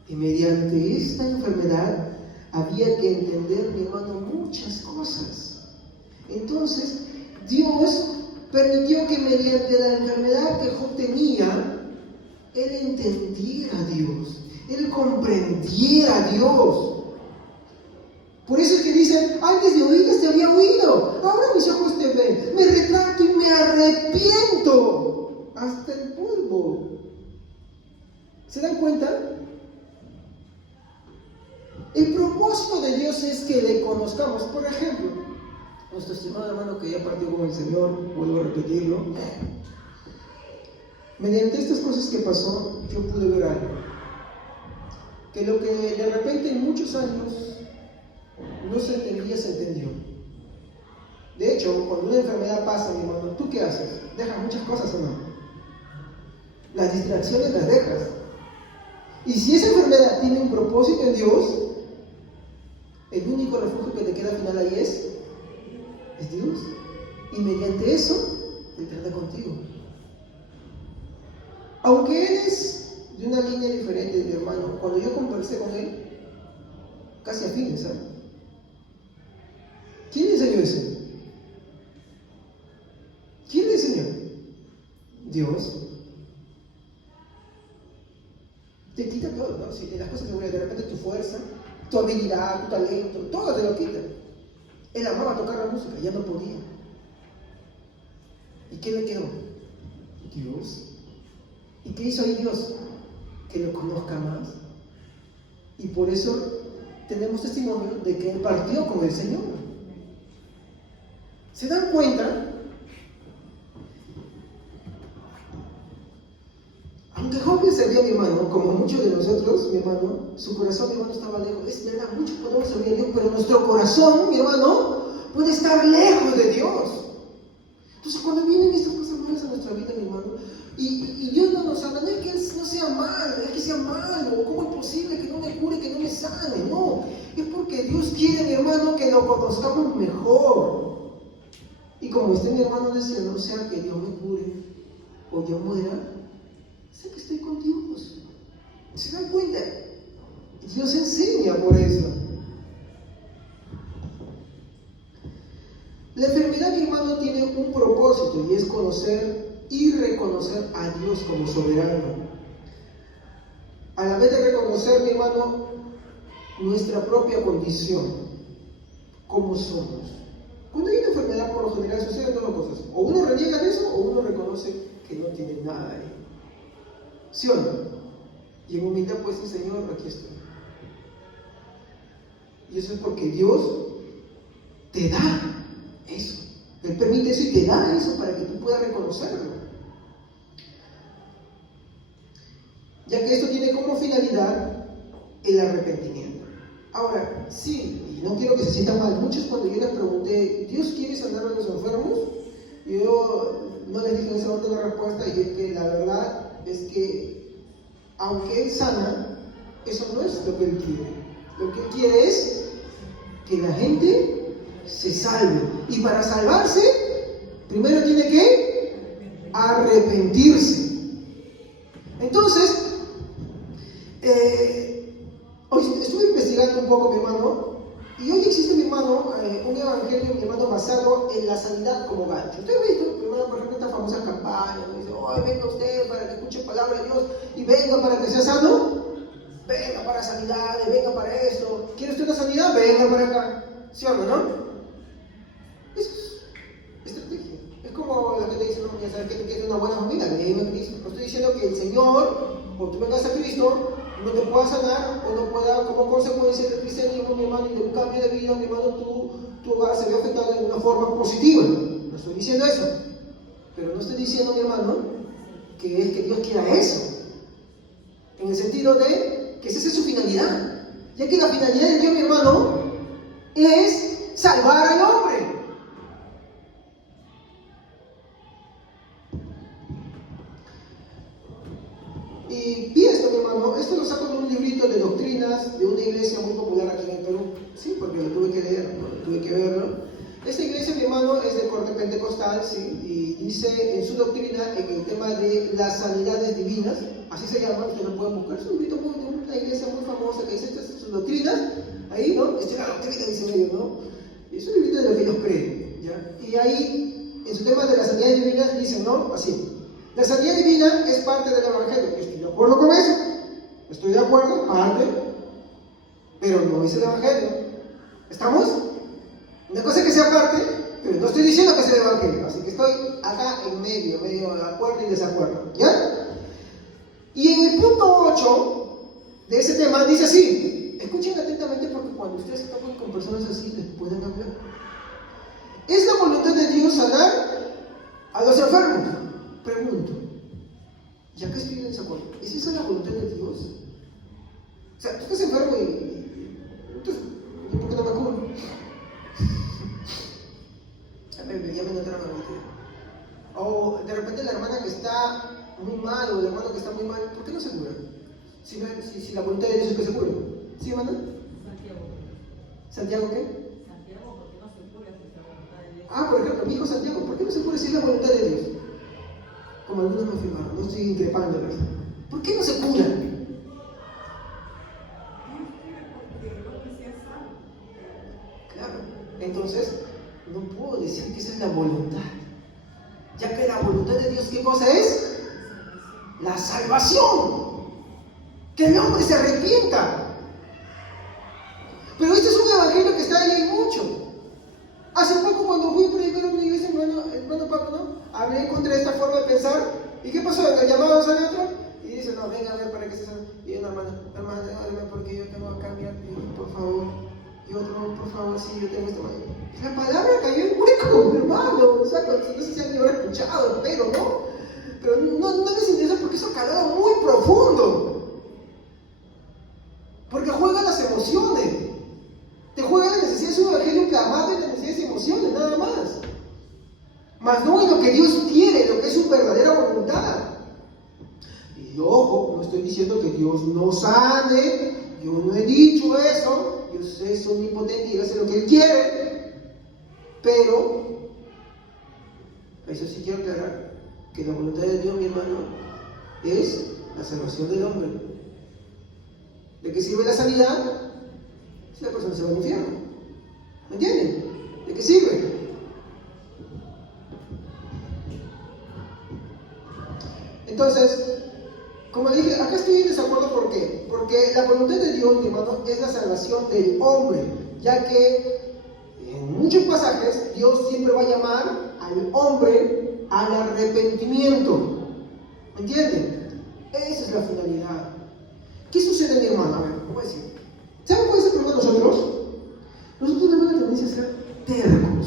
Y mediante esta enfermedad había que entender, mi hermano, muchas cosas. Entonces, Dios permitió que mediante la enfermedad que Job tenía, él entendiera a Dios, él comprendiera a Dios. Por eso es que dicen, antes de oídas te había oído, ahora mis ojos te ven, me retracto y me arrepiento hasta el polvo. ¿Se dan cuenta? El propósito de Dios es que le conozcamos. Por ejemplo, nuestro estimado hermano que ya partió con el Señor, vuelvo a repetirlo, mediante estas cosas que pasó, yo pude ver algo. Que lo que de repente en muchos años no se entendía, se entendió. De hecho, cuando una enfermedad pasa, mi hermano, ¿tú qué haces? ¿Dejas muchas cosas o no? Las distracciones las dejas. Y si esa enfermedad tiene un propósito en Dios, el único refugio que te queda al final ahí es Dios. Y mediante eso, Él trata contigo. Aunque eres de una línea diferente, mi hermano, cuando yo conversé con él, casi afines, ¿sabes? ¿Quién le enseñó eso? ¿Quién le enseñó? Dios. Te quita todo, ¿no? Si las cosas se vuelven de repente tu fuerza, tu habilidad, tu talento, todo te lo quita. Él amaba tocar la música, ya no podía. ¿Y qué le quedó? Dios. ¿Y qué hizo ahí Dios? Que lo conozca más. Y por eso tenemos testimonio de que él partió con el Señor. ¿Se dan cuenta? Aunque Job le servía a mi hermano, como muchos de nosotros, mi hermano, su corazón, mi hermano, estaba lejos. Es verdad, muchos podemos servir a Dios, pero nuestro corazón, mi hermano, puede estar lejos de Dios. Entonces, cuando vienen estas cosas malas a nuestra vida, mi hermano, y Dios no nos habla, no es que Él no sea malo, es que sea malo, ¿cómo es posible que no me cure, que no me sane? No, es porque Dios quiere, mi hermano, que lo conozcamos mejor. Y como esté mi hermano deseando, o sea que Dios me cure o yo muera, sé que estoy con Dios. ¿Se dan cuenta? Dios enseña por eso. La enfermedad, mi hermano, tiene un propósito y es conocer y reconocer a Dios como soberano. A la vez de reconocer, mi hermano, nuestra propia condición, cómo somos. Cuando hay una enfermedad, por lo general suceden dos cosas. O uno reniega de eso o uno reconoce que no tiene nada ahí. ¿Sí o no? Y en humildad pues decir, Señor, aquí estoy. Y eso es porque Dios te da eso. Él permite eso y te da eso para que tú puedas reconocerlo. Ya que esto tiene como finalidad el arrepentimiento. Ahora, sí, y no quiero que se sientan mal, muchos cuando yo les pregunté, ¿Dios quiere sanar a los enfermos? Yo no les dije en ese momento la respuesta, y es que la verdad es que, aunque Él sana, eso no es lo que Él quiere. Lo que Él quiere es que la gente se salve. Y para salvarse, primero tiene que arrepentirse. Entonces, hoy estuve investigando un poco, mi hermano, y hoy existe, mi hermano, un evangelio, mi hermano, basado en la sanidad como gancho. Usted ha visto, mi hermano, por ejemplo, esta famosa campaña, ¿no? Dice, venga usted para que escuche palabra de Dios y venga para que sea sano. Venga para sanidades, venga para esto. ¿Quiere usted una sanidad? Venga para acá. ¿Sí o no? Eso es estrategia. Es como la que te dice, no, ya sabes que tú quieres una buena familia, ven a Cristo. No estoy diciendo que el Señor, o tú vengas a Cristo, no te pueda sanar o no pueda, como consecuencia del cristianismo, mi hermano, y de un cambio de vida, mi hermano, tu hogar se ve afectado de una forma positiva. No estoy diciendo eso. Pero no estoy diciendo, mi hermano, que es que Dios quiera eso. En el sentido de que esa es su finalidad. Ya que la finalidad de Dios, mi hermano, es salvar al hombre. Y vi esto, mi hermano, esto lo saco de un librito de doctrinas de una iglesia muy popular aquí en el Perú. Sí, porque lo tuve que leer, ¿no? Tuve que verlo. Esta iglesia, mi hermano, es de corte pentecostal, sí, y dice en su doctrina, en el tema de las sanidades divinas, así se llama, ustedes lo pueden buscar, es un librito de una iglesia muy famosa que dice estas sus doctrinas, Ahí, ¿no? Esta es la doctrina, dicen ellos, ¿no? Es un librito de lo que ellos creen, ¿ya? Y ahí, en su tema de la sanidad divina, dicen, ¿no? Así. La sanidad divina es parte del Evangelio. Yo estoy de acuerdo con eso. Estoy de acuerdo, parte, pero no es el Evangelio. ¿Estamos? Una cosa es que sea parte, pero no estoy diciendo que sea el Evangelio. Así que estoy acá en medio de acuerdo y desacuerdo. ¿Ya? Y en el punto 8 de ese tema dice así. Escuchen atentamente porque cuando ustedes se tocan con personas así les pueden hablar. ¿Es la voluntad de Dios sanar a los enfermos? Pregunto. Ya que estoy en desacuerdo, ¿es esa la voluntad de Dios? O sea, tú estás enfermo y entonces, ¿por qué no me curo? Ya me notaron a o de repente la hermana que está muy mal o el hermano que está muy mal, ¿por qué no se cura? Si la voluntad de Dios es que se cure. ¿Sí, hermana? Santiago. ¿Santiago qué? Santiago, ¿por qué no se cura si es la voluntad de Dios? Por ejemplo, mi hijo Santiago, ¿por qué no se cura si es la voluntad de Dios? Como algunos me afirmaron, no estoy increpándolos. ¿Por qué no se cura? Claro, entonces no puedo decir que esa es la voluntad, ya que la voluntad de Dios, ¿qué cosa es? La salvación, que el hombre se arrepienta. Pero este es un evangelio que está ahí en mucho. Hace poco cuando fui a predicar a una iglesia, hermano Pablo, ¿no? Hablé contra esta forma de pensar. ¿Y qué pasó? ¿El llamado sale otro? Y dice, no, venga a ver para que se salga. Y una hermana, órale porque yo tengo que cambiar, por favor. Y otro, por favor, sí, yo tengo esta mano. La palabra cayó en hueco, hermano. O sea, no sé si alguien habrá escuchado, pero no. Pero no les interesa porque eso ha calado muy profundo. Porque juega las emociones. Te juega la necesidad, es un evangelio clamado en las necesidades y emociones, nada más. Mas no en lo que Dios quiere, lo que es su verdadera voluntad. Y ojo, no estoy diciendo que Dios no sane, yo no he dicho eso, Dios es omnipotente y hace lo que Él quiere, pero, eso sí quiero aclarar, que la voluntad de Dios, mi hermano, es la salvación del hombre. ¿De qué sirve la sanidad? Si la persona se va al infierno. ¿Me entienden? ¿De qué sirve? Entonces, como dije, acá estoy en desacuerdo. ¿Por qué? Porque la voluntad de Dios, mi hermano, es la salvación del hombre, ya que en muchos pasajes Dios siempre va a llamar al hombre al arrepentimiento. ¿Me entienden? Esa es la finalidad. ¿Qué sucede, mi hermano? A ver, voy a decir. ¿Saben cuál es el problema de nosotros? Nosotros tenemos la tendencia a ser tercos,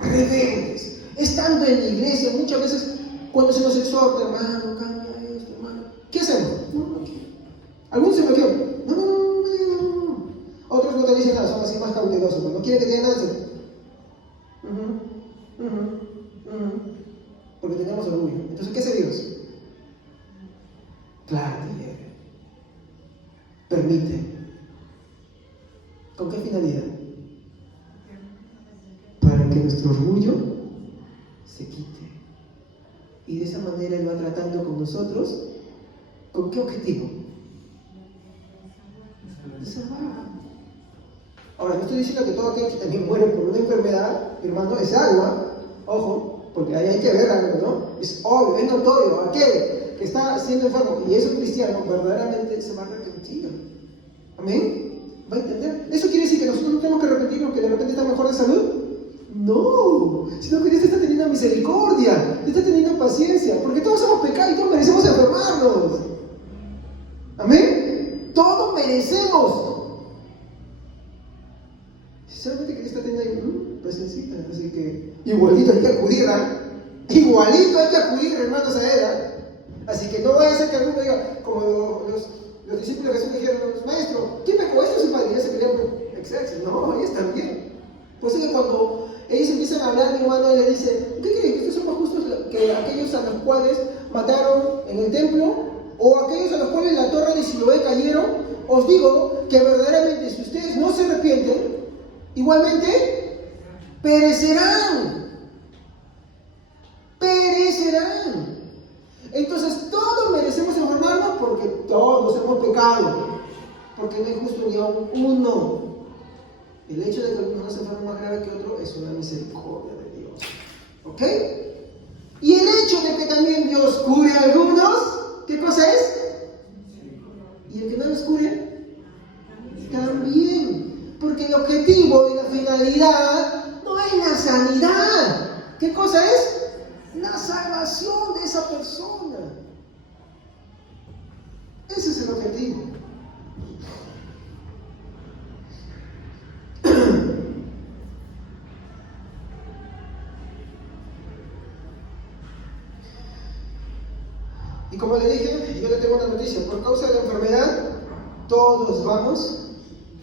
rebeldes. Estando en la iglesia, muchas veces, cuando se nos exhorta, hermano, cambia esto, hermano. ¿Qué hacemos? No quiero. Algunos se bloquean. No. Otros no te dicen nada, son así más cautelosos. No quieren que te den nada. Porque tenemos orgullo. Entonces, ¿qué hace Dios? Claro, te llega. Permite. ¿Con qué finalidad? Para que nuestro orgullo se quite. Y de esa manera Él va tratando con nosotros. ¿Con qué objetivo? De salvar. Ahora, no estoy diciendo que todo aquel que también muere por una enfermedad, hermano, es algo, ojo, porque ahí hay que ver algo, ¿no? Es obvio, es notorio. Aquel que está siendo enfermo y es un cristiano, verdaderamente se va a arrepentir. ¿Amén? ¿Va a entender? ¿Eso quiere decir que nosotros no tenemos que repetirnos que de repente está mejor de salud? No, sino que Dios está teniendo misericordia, está teniendo paciencia, porque todos somos pecados y todos merecemos enfermarnos. ¿Amén? Todos merecemos. Solamente que Dios está teniendo ahí, paciencita, así que igualito hay que acudir, igualito hay que acudir, hermanos, a Él. Así que no vaya a ser que alguno diga, como los discípulos de Jesús dijeron, maestro, ¿quién pecó? ¿Esto es su padre? Ya se querían excelso. No, ellos también. Pues es que cuando ellos empiezan a hablar, mi hermano, él le dice, ¿qué creen? ¿Que estos son más justos que aquellos a los cuales mataron en el templo? ¿O aquellos a los cuales en la torre de Siloé cayeron? Os digo que verdaderamente si ustedes no se arrepienten, igualmente perecerán. Perecerán. Entonces todos merecemos enfermarnos porque todos hemos pecado. Porque no hay justo ni a uno. El hecho de que algunos se enfermen más grave que otro es una misericordia de Dios. ¿Ok? Y el hecho de que también Dios cure a algunos, ¿qué cosa es? Y el que no los cure, también. Porque el objetivo y la finalidad no es la sanidad. ¿Qué cosa es? La salvación de esa persona. Ese es el objetivo. Y como le dije, yo le tengo una noticia. Por causa de la enfermedad, todos vamos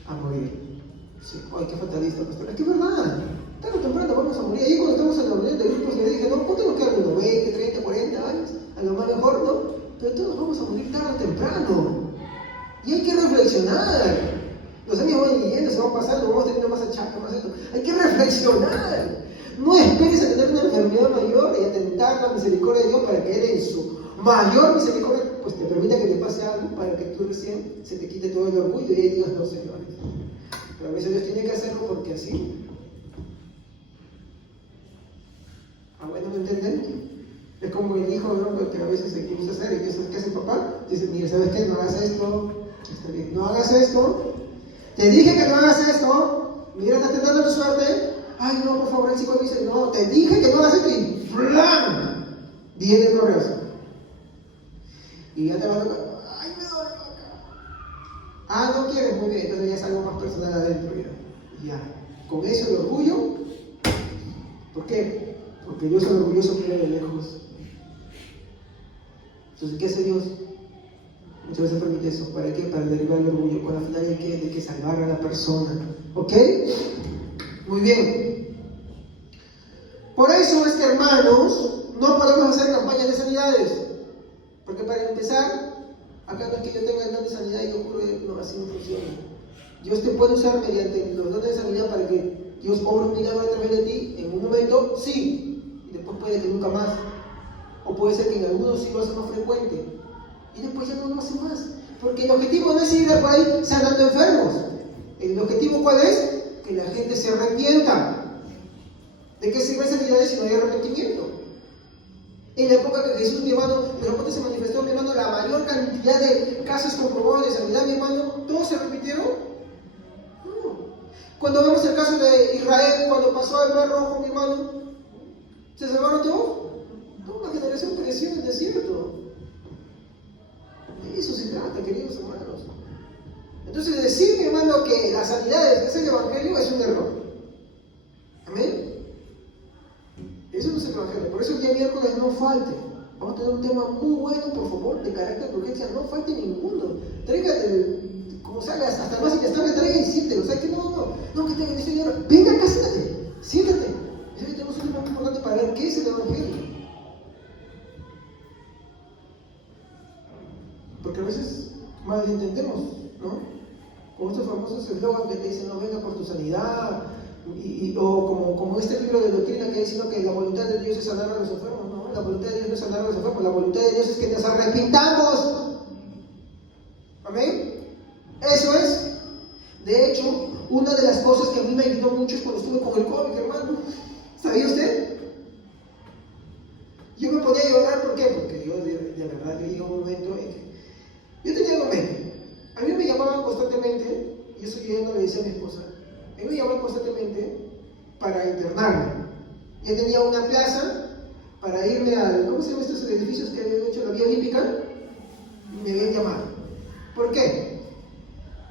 a morir. Sí, ay, qué fatalista, pastor. Es que es verdad. Tarde o temprano vamos a morir. Ahí cuando estamos en la reunión de grupos, le dije, no, ¿cuánto nos quedan? Unos 20, 30, 40 años. A lo más mejor, ¿no? Pero todos vamos a morir tarde o temprano. Y hay que reflexionar. Los años van yendo, se van pasando, vamos teniendo más achaques, más esto. Hay que reflexionar. No esperes a tener una enfermedad mayor y a tentar la misericordia de Dios para que Él en su mayor misericordia pues te permita que te pase algo para que tú recién se te quite todo el orgullo y ahí digas, no, señores. Pero a veces Dios tiene que hacerlo porque así. Bueno, ¿me entienden? Es como el hijo, ¿no? Que a veces se quiere hacer y ¿qué hace el papá? Dice, mira, ¿sabes qué? No hagas esto. Está bien, no hagas esto. Te dije que no hagas esto. Mira, estás tentando tu suerte. Ay, no, por favor, el psicólogo dice, no, te dije que no hagas esto y ¡flan! Viene el correo. Y ya te va a tocar. Ay, me duele acá. Ah, no quieres, muy bien, entonces ya es algo más personal adentro. Ya. Con eso el orgullo. ¿Por qué? Porque Dios es orgulloso mira de lejos. Entonces, ¿qué hace Dios? Muchas veces permite eso. ¿Para qué? Para derivar el orgullo. Con la finalidad de que salvar a la persona. ¿Ok? Muy bien. Por eso es que, hermanos, no podemos hacer campañas de sanidades. Porque para empezar, acá no es que yo tenga el don de sanidad y yo cure, no, así no funciona. Dios te puede usar mediante los dones de sanidad para que Dios obre un milagro a través de ti en un momento, sí, y después puede que nunca más. O puede ser que en algunos sí lo hace más frecuente, y después ya no lo hace más. Porque el objetivo no es ir por ahí sanando enfermos. ¿El objetivo cuál es? Que la gente se arrepienta. ¿De qué sirve sanidades si no hay arrepentimiento? En la época que Jesús, mi hermano, de repente se manifestó, mi hermano, la mayor cantidad de casos comprobados de sanidad, mi hermano, ¿todos se repitieron? No. Cuando vemos el caso de Israel, cuando pasó el Mar Rojo, mi hermano, ¿se salvaron todos? Toda una generación creció en el desierto. De eso se trata, queridos hermanos. Entonces, decir, mi hermano, que la sanidad es el Evangelio es un error. Amén. Eso no es el Evangelio. Por eso el día miércoles no falte. Vamos a tener un tema muy bueno, por favor, de carácter de urgencia. No falte ninguno. Tráigate, como salgas, hasta más inestable, traiga y siéntelo. O sea, que no, que tenga señor. Venga acá, siéntate. Eso tenemos un tema muy importante para ver qué es el Evangelio. Porque a veces malentendemos, ¿no? Con estos famosos eslogan que te dicen, no, venga por tu sanidad. O como este libro de doctrina que dice que la voluntad de Dios es sanar a los enfermos. No, la voluntad de Dios no es sanar a los enfermos, la voluntad de Dios es que nos arrepintamos. Amén. Eso es. De hecho, una de las cosas que a mí me ayudó mucho es cuando estuve con el COVID, hermano. ¿Sabía usted? Yo me ponía a llorar, ¿por qué? Porque yo de verdad yo llegué a un momento en que yo tenía algo en mente. A mí me llamaban constantemente, y eso yo ya no le decía a mi esposa. A mí me llamaban constantemente para internarme. Yo tenía una plaza para irme al, ¿cómo se llaman estos edificios que habían hecho la Vía Olímpica? Me habían llamado. ¿Por qué?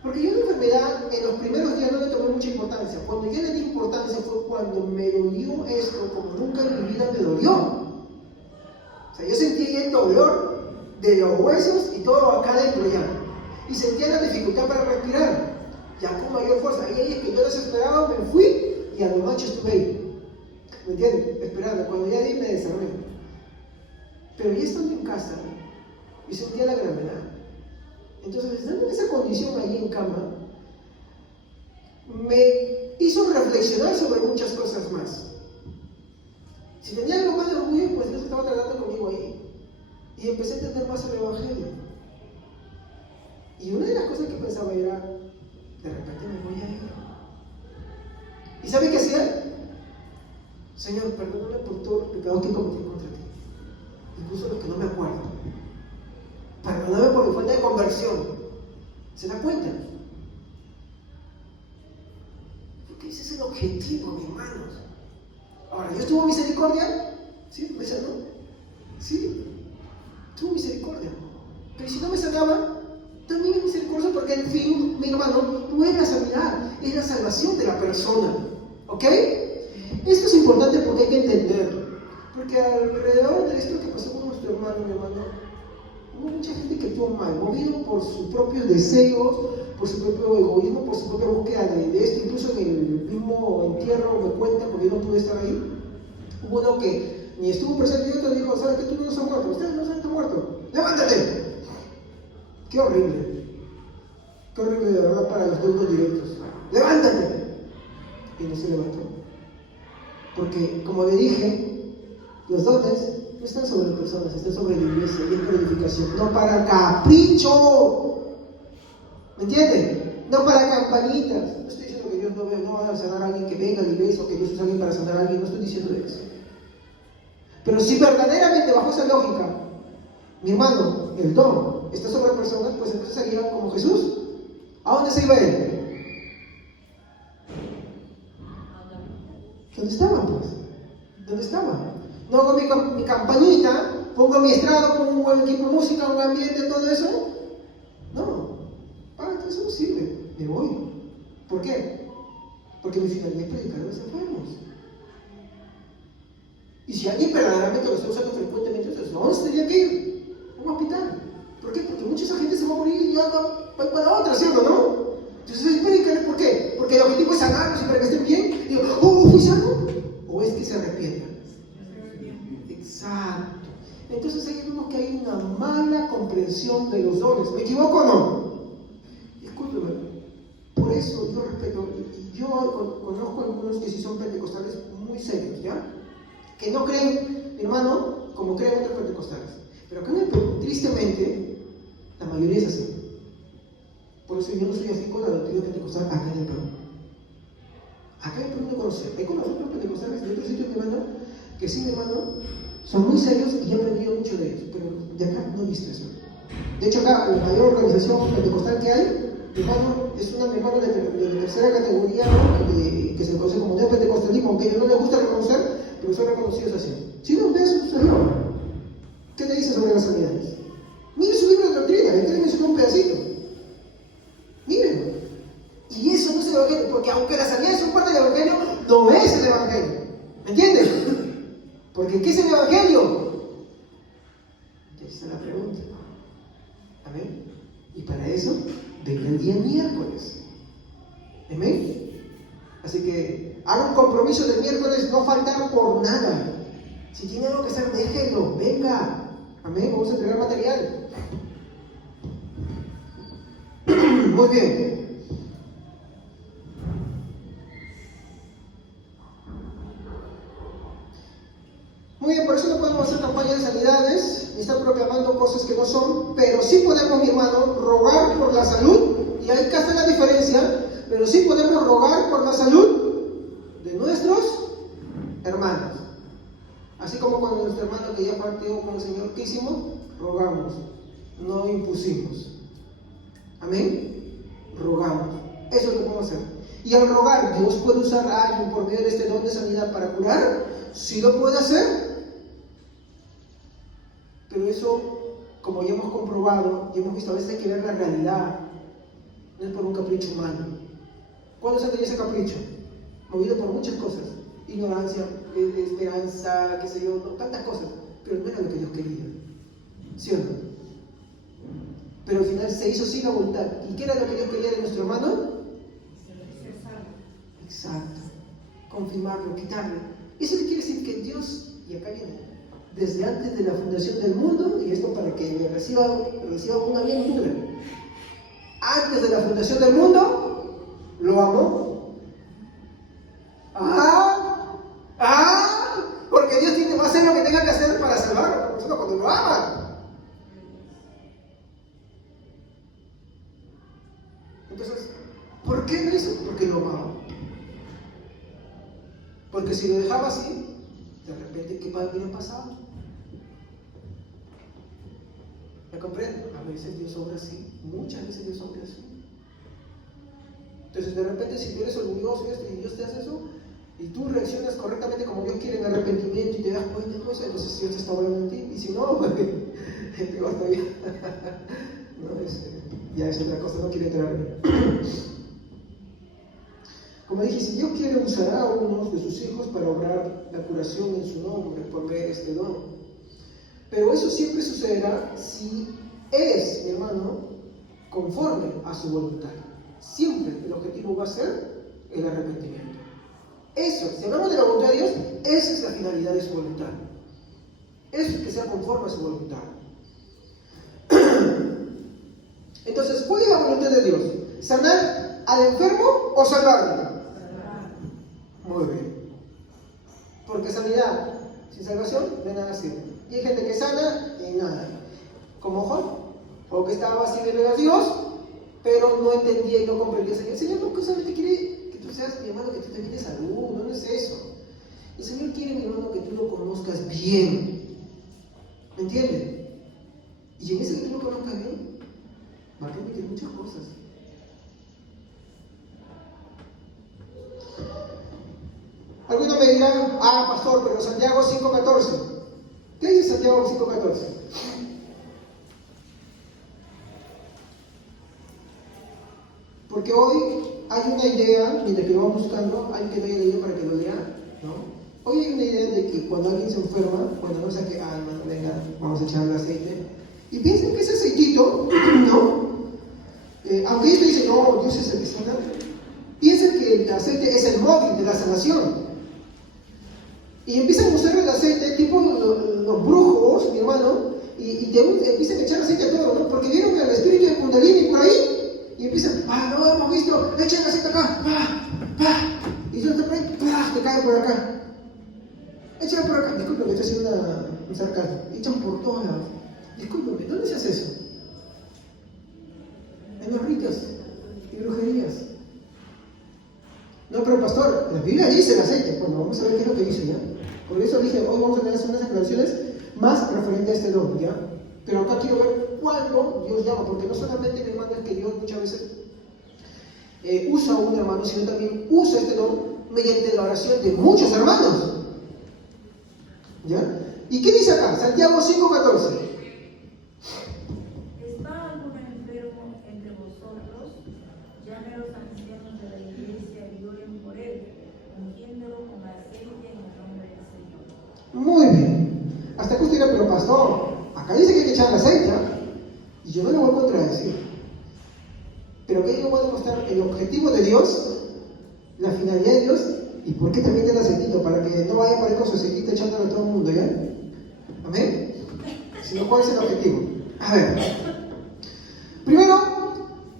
Porque yo la enfermedad en los primeros días no le tomé mucha importancia. Cuando yo le di importancia fue cuando me dolió esto, como nunca en mi vida me dolió. O sea, yo sentía el dolor de los huesos y todo acá adentro ya. Y sentía la dificultad para respirar. Ya con mayor fuerza. Ahí es que yo desesperado me fui y a lo macho estuve ahí. ¿Me entienden? Esperando. Cuando ya di me desarmé. Pero ya estando en casa, yo sentía la gravedad. Entonces, estando en esa condición allí en cama, me hizo reflexionar sobre muchas cosas más. Si tenía algo más de orgullo, pues Dios estaba tratando conmigo ahí. Y empecé a entender más el Evangelio. Y una de las cosas que pensaba era, de repente me voy a ir. sabe qué hacía? Señor, perdóname por todos los pecados que cometí contra ti, incluso los que no me acuerdo. Perdóname por mi falta de conversión. ¿Se da cuenta? Porque ese es el objetivo, mis hermanos. Ahora, ¿Dios tuvo misericordia? ¿Sí? ¿Me sanó? Sí, tuvo misericordia. Pero si no me sanaba, también es misericordia, porque en fin, mi hermano, no es la sanidad, es la salvación de la persona. ¿Ok? Esto es importante porque hay que entenderlo. Porque alrededor de esto que pasó con nuestro hermano, mi hermano, hubo mucha gente que actuó mal, movido por sus propios deseos, por su propio egoísmo, por su propia búsqueda de esto. Incluso en el mismo entierro me cuentan, porque yo no pude estar ahí, hubo uno que ni estuvo presente y otro dijo: ¿sabes que tú no estás muerto? Ustedes no están muertos. ¡Levántate! ¡Qué horrible! ¡Qué horrible de verdad para los deudos directos! ¡Levántate! Y no se levantó. Porque, como le dije, los dones no están sobre las personas, están sobre la iglesia y es por edificación, no para capricho. ¿Me entienden? No para campanitas. No estoy diciendo que Dios no va a sanar a alguien que venga a la iglesia o que Dios use a alguien para sanar a alguien, no estoy diciendo eso. Pero si verdaderamente bajo esa lógica, mi hermano, el don está sobre personas, pues entonces sería como Jesús. ¿A dónde se iba él? ¿Dónde estaba, pues? ¿Dónde estaba? No hago mi campanita, pongo mi estrado, pongo un buen equipo de música, un ambiente, todo eso. No. Entonces eso no sirve. Me voy. ¿Por qué? Porque mi finalidad es predicar a los enfermos. Y si alguien verdaderamente lo está usando frecuentemente, entonces ¿dónde tendría que ir? A un hospital. ¿Por qué? Porque mucha esa gente se va a morir y ya va para otra, ¿cierto? ¿No? Entonces hay predicar, ¿por qué? Porque el objetivo es sanarlos y para que estén bien. Digo, ¿fui sano? ¿O es que se arrepientan? Exacto. Entonces ahí vemos que hay una mala comprensión de los dones. ¿Me equivoco o no? Discúlpeme. Por eso yo respeto, y yo conozco algunos que sí son pentecostales muy serios, ¿ya? Que no creen, hermano, como creen otros pentecostales. Pero acá en el Perú, tristemente, la mayoría es así. Por eso yo no soy afín con la doctrina pentecostal acá en el Perú. Acá en el Perú no conocen. He conocido otros pentecostales de otros sitios, mi hermano, que sí, mi hermano, son muy serios y he aprendido mucho de ellos. Pero de acá no he visto eso. De hecho, acá la mayor organización pentecostal que hay, mi hermano, es una, mi hermano, de tercera categoría, ¿no? Que se conoce como neopentecostalismo, aunque a ellos no les gusta reconocer, pero son reconocidos así. Si no, ve su Señor. ¿Qué te dice sobre las sanidades? Mire su libro de doctrina, le mencionó un pedacito. Miren. Y eso no es el evangelio, porque aunque las sanidades son parte del evangelio, no es el evangelio. ¿Me entiendes? Porque ¿qué es el evangelio? Esa es la pregunta. Amén. Y para eso, venga el día miércoles. Amén. Así que haga un compromiso del miércoles, no faltar por nada. Si tiene algo que hacer, déjenlo, venga. Amén, vamos a entregar material. Muy bien. Muy bien, por eso no podemos hacer campañas de sanidades, ni estar proclamando cosas que no son, pero sí podemos, mi hermano, rogar por la salud, y ahí está la diferencia, pero sí podemos rogar por la salud de nuestros hermanos. Así como cuando nuestro hermano que ya partió con el Señor, ¿qué hicimos? Rogamos, no impusimos. Amén. Rogamos. Eso es lo que podemos hacer. Y al rogar, Dios puede usar a alguien por medio de este don de sanidad para curar. Sí lo puede hacer. Pero eso, como ya hemos comprobado, ya hemos visto, a veces hay que ver la realidad. No es por un capricho humano. ¿Cuándo se tenía ese capricho? Movido por muchas cosas. Ignorancia, esperanza, qué sé yo, tantas cosas. Pero no era lo que Dios quería. ¿Sí o no? Pero al final se hizo sin la voluntad. ¿Y qué era lo que Dios quería de nuestro hermano? Exacto. Confirmarlo, quitarle. Eso quiere decir que Dios, y acá viene, desde antes de la fundación del mundo, y esto para que reciba una bien dura, antes de la fundación del mundo, lo amó. Porque Dios va a hacer lo que tenga que hacer para salvar a la persona cuando lo ama. Entonces, ¿por qué lo hizo? Porque lo amaba. Porque si lo dejaba así, de repente, ¿qué hubiera pasado? ¿Me comprende? A veces Dios obra así, muchas veces Dios obra así. Entonces, de repente, si tú eres orgulloso y Dios te hace eso, y tú reaccionas correctamente como Dios quiere en arrepentimiento y te das cuenta de cosas, entonces Dios te está hablando en ti. Y si no, es peor todavía. No, ya es otra cosa, no quiere entrar ahí. Como dije, si Dios quiere, usará a unos de sus hijos para obrar la curación en su nombre por medio de este don. Pero eso siempre sucederá si es, mi hermano, conforme a su voluntad. Siempre el objetivo va a ser el arrepentimiento. Eso, si hablamos de la voluntad de Dios, esa es la finalidad de su voluntad. Eso es que sea conforme a su voluntad. Entonces, ¿cuál es la voluntad de Dios? ¿Sanar al enfermo o salvarlo? Muy bien. Porque sanidad sin salvación de nada sirve. Y hay gente que sana y nada. Como Job, o que estaba así de ver a Dios, pero no entendía y no comprendía. El Señor no solamente quiere que tú seas, mi hermano, que tú te vienes salud, no es eso. El Señor quiere, mi hermano, que tú lo conozcas bien. ¿Me entiendes? Y en ese que tú lo conozcas bien, va a permitir muchas cosas. Algunos me dirán, pastor, pero Santiago 5:14. ¿Qué dice Santiago 5:14? Porque hoy hay una idea, mientras que lo vamos buscando, hay que leer el libro para que lo lea, ¿no? Hoy hay una idea de que cuando alguien se enferma, cuando no saque, hermano, venga, vamos a echarle aceite, y piensan que ese aceitito, ¿no? Aunque ellos dicen, no, Dios es el que sana, piensan que el aceite es el móvil de la sanación. Y empiezan a usar el aceite, tipo los brujos, mi hermano, y empiezan a echar aceite a todo, ¿no? Porque vieron el espíritu de Kundalini por ahí, y empiezan, no hemos visto, echen aceite acá, y yo te cae, te cae por acá. Échalo por acá, disculpe, que estoy haciendo un sarcasmo, echan por todos lados. Discúlpeme, ¿dónde se hace eso? En los ritos y brujerías. No, pero pastor, la Biblia dice el aceite. Bueno, vamos a ver qué es lo que dice ya. Por eso dije, hoy vamos a tener unas aclaraciones más referentes a este don, ¿ya? Pero acá quiero ver cuándo Dios llama, porque no solamente, mi hermano, es que Dios muchas veces usa a un hermano, sino también usa este don mediante la oración de muchos hermanos. ¿Ya? ¿Y qué dice acá? Santiago 5:14. ¿Está algún enfermo entre vosotros? Llame a los ancianos de la iglesia y oren por él, ungiéndolo con aceite en el nombre del Señor. Muy bien. Hasta que usted diga, pero pastor, acá dice que hay que echar aceite, ¿eh? Y yo no le voy a contradecir. Pero que yo voy a demostrar el objetivo de Dios, la finalidad de Dios, y por qué también del aceitito, para que no vaya por ahí con su aceitito echándolo a todo el mundo, ¿ya? ¿Amén? Sino, ¿cuál es el objetivo? A ver. Primero,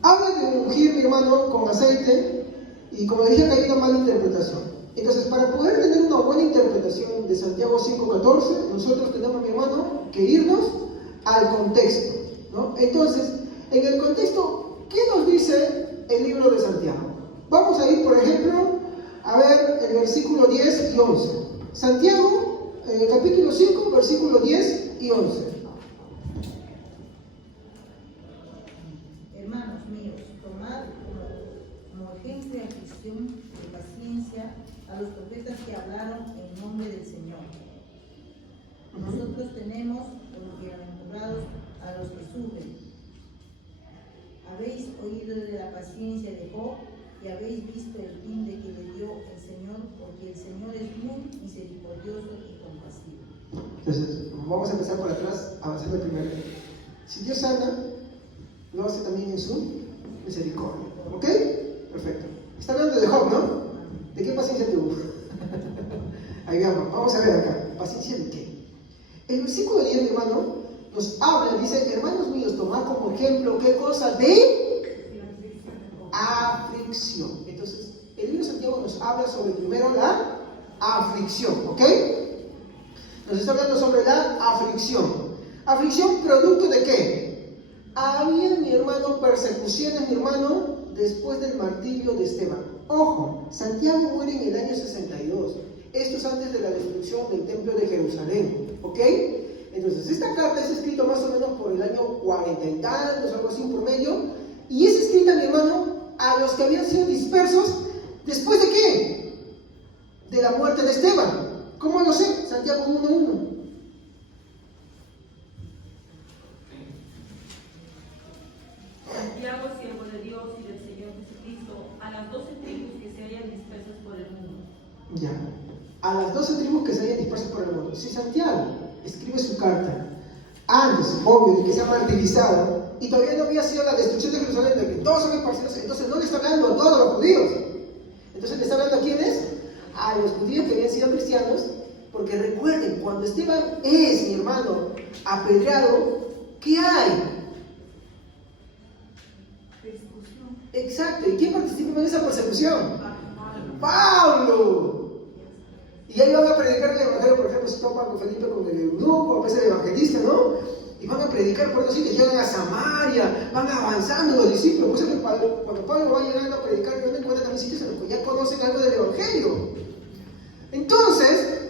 habla de ungir, mi hermano, con aceite, y como le dije, que hay una mala interpretación. Entonces, para poder tener una buena interpretación de Santiago 5:14, nosotros tenemos, mi hermano, que irnos al contexto, ¿no? Entonces, en el contexto, ¿qué nos dice el libro de Santiago? Vamos a ir, por ejemplo, a ver el versículo 10 y 11. Santiago, capítulo 5, versículo 10 y 11. Hermanos míos, tomad como ejemplo de aflicción, de paciencia, a los profetas que hablaron en nombre del Señor. Nosotros tenemos como bienaventurados a los que sufren. Habéis oído de la paciencia de Job y habéis visto el fin de que le dio el Señor, porque el Señor es muy misericordioso y compasivo. Entonces, vamos a empezar por atrás, avanzando primero. Si Dios sana, lo hace también en su misericordia. ¿Ok? Perfecto. Está hablando de Job, ¿no? ¿De qué paciencia tuvo? Ahí vamos a ver acá. ¿Paciencia de qué? El versículo 10, mi hermano, nos habla, dice, hermanos míos, tomad como ejemplo, ¿qué cosa? De aflicción. Entonces, el libro de Santiago nos habla sobre primero la aflicción, ¿ok? Nos está hablando sobre la aflicción. ¿Aflicción producto de qué? Había, mi hermano, persecuciones, mi hermano, después del martirio de Esteban. Ojo, Santiago muere en el año 62. Esto es antes de la destrucción del templo de Jerusalén, ¿ok? Entonces, esta carta es escrita más o menos por el año 40 y tantos, algo así por medio, y es escrita, mi hermano, a los que habían sido dispersos, ¿después de qué? De la muerte de Esteban. ¿Cómo lo sé? Santiago 1:1. Santiago, siervo de Dios y del Señor Jesucristo, a las 12 tribus que se hallan dispersas por el mundo. Ya, a las 12 tribus que se hayan dispersas por el mundo. Si Santiago escribe su carta antes, obvio, de que sea martirizado, y todavía no había sido la destrucción de Jerusalén, de que todos son esparcidos, entonces no le está hablando a todos los judíos. Entonces le está hablando a quiénes? A los judíos que habían sido cristianos, porque recuerden, cuando Esteban es, mi hermano, apedreado, ¿qué hay? Persecución. Exacto, ¿y quién participó en esa persecución? ¡Pablo! Y ahí van a predicar el evangelio, por ejemplo, se topa con Felipe, con el eunuco, a veces el evangelista, ¿no? Y van a predicar por los sitios, llegan a Samaria, van avanzando los discípulos. Por eso cuando Pablo va llegando a predicar, no encuentra también sitios en los que ya conocen algo del evangelio. Entonces,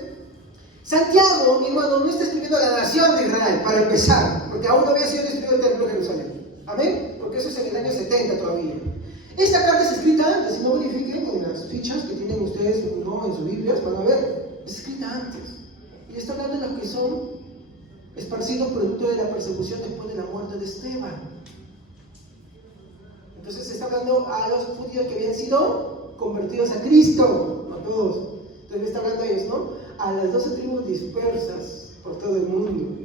Santiago, mi hermano, no está escribiendo a la nación de Israel, para empezar, porque aún no había sido destruido el templo de Jerusalén. ¿Amén? Porque eso es en el año 70 todavía. Esta carta es escrita antes, si no verifiquen en las fichas que tienen ustedes, ¿no?, en sus Biblias, van a ver, es escrita antes. Y está hablando de los que son esparcidos producto de la persecución después de la muerte de Esteban. Entonces se está hablando a los judíos que habían sido convertidos a Cristo, no a todos. Entonces le está hablando a ellos, ¿no? A las 12 tribus dispersas por todo el mundo.